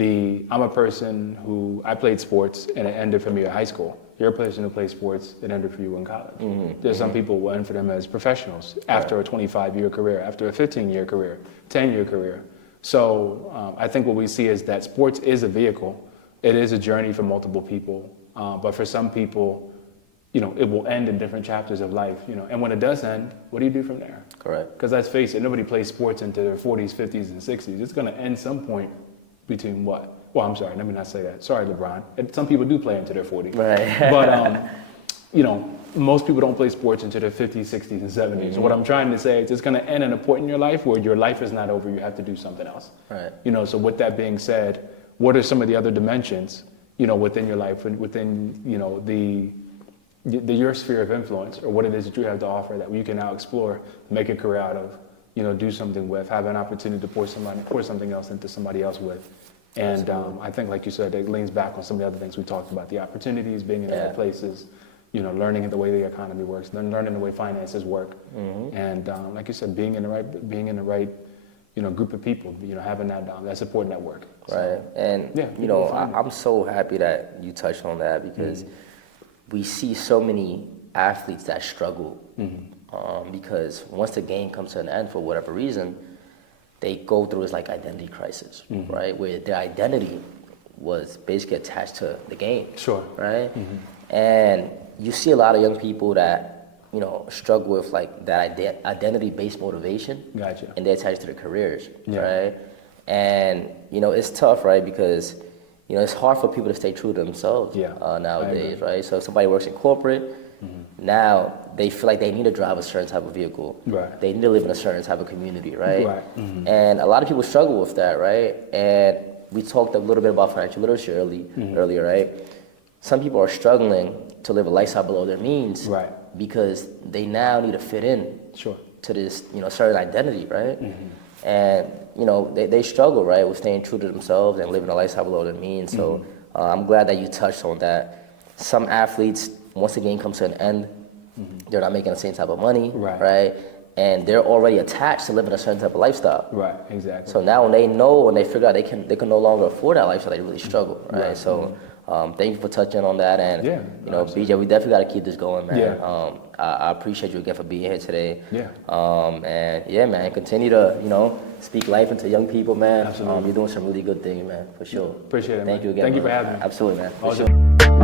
I'm a person who, I played sports and it ended for me at high school. You're a person who plays sports, it ended for you in college. There's some people who end for them as professionals after a 25-year career, after a 15-year career, 10-year career. So I think what we see is that sports is a vehicle. It is a journey for multiple people. But for some people, it will end in different chapters of life, And when it does end, what do you do from there? Correct. Because let's face it, nobody plays sports into their 40s, 50s, and 60s. It's going to end some point between what? Well, I'm sorry, let me not say that. Sorry, LeBron. Some people do play into their 40s. Right. But, most people don't play sports into their 50s, 60s, and 70s. So what I'm trying to say is it's going to end at a point in your life where your life is not over. You have to do something else. Right. So with that being said, what are some of the other dimensions, within your life, within, your sphere of influence, or what it is that you have to offer that you can now explore, make a career out of, do something with, have an opportunity to pour something else into somebody else with. And I think, like you said, it leans back on some of the other things we talked about, the opportunities, being in other places, learning the way the economy works, then learning the way finances work. And like you said, being in the right, group of people, having that support network. Right. And, yeah, I'm so happy that you touched on that because we see so many athletes that struggle because once the game comes to an end for whatever reason, they go through this like identity crisis, right? Where their identity was basically attached to the game, Sure. right? And you see a lot of young people that, you know, struggle with like that identity-based motivation. Gotcha. And they attach to their careers, Yeah. right? And, you know, it's tough, right? Because, you know, it's hard for people to stay true to themselves nowadays, right? So if somebody works in corporate, now they feel like they need to drive a certain type of vehicle. Right. They need to live in a certain type of community, right? Right. And a lot of people struggle with that, right? And we talked a little bit about financial literacy earlier, right? Some people are struggling to live a lifestyle below their means, Right. because they now need to fit in Sure. to this, you know, certain identity, right? And, you know, they struggle, right, with staying true to themselves and living a lifestyle below their means. So I'm glad that you touched on that. Some athletes, once the game comes to an end, they're not making the same type of money, right? And they're already attached to living a certain type of lifestyle. Right, exactly. So now when they figure out they can no longer afford that lifestyle, they really struggle, right? So thank you for touching on that. And, you know, BJ, we definitely got to keep this going, man. Yeah. I appreciate you again for being here today. Yeah. And yeah, man, continue to, you know, speak life into young people, man. Absolutely. You're doing some really good things, man, for sure. Appreciate it, Thank man. you again. Thank you for brother. having me. Absolutely, man. For Awesome. sure.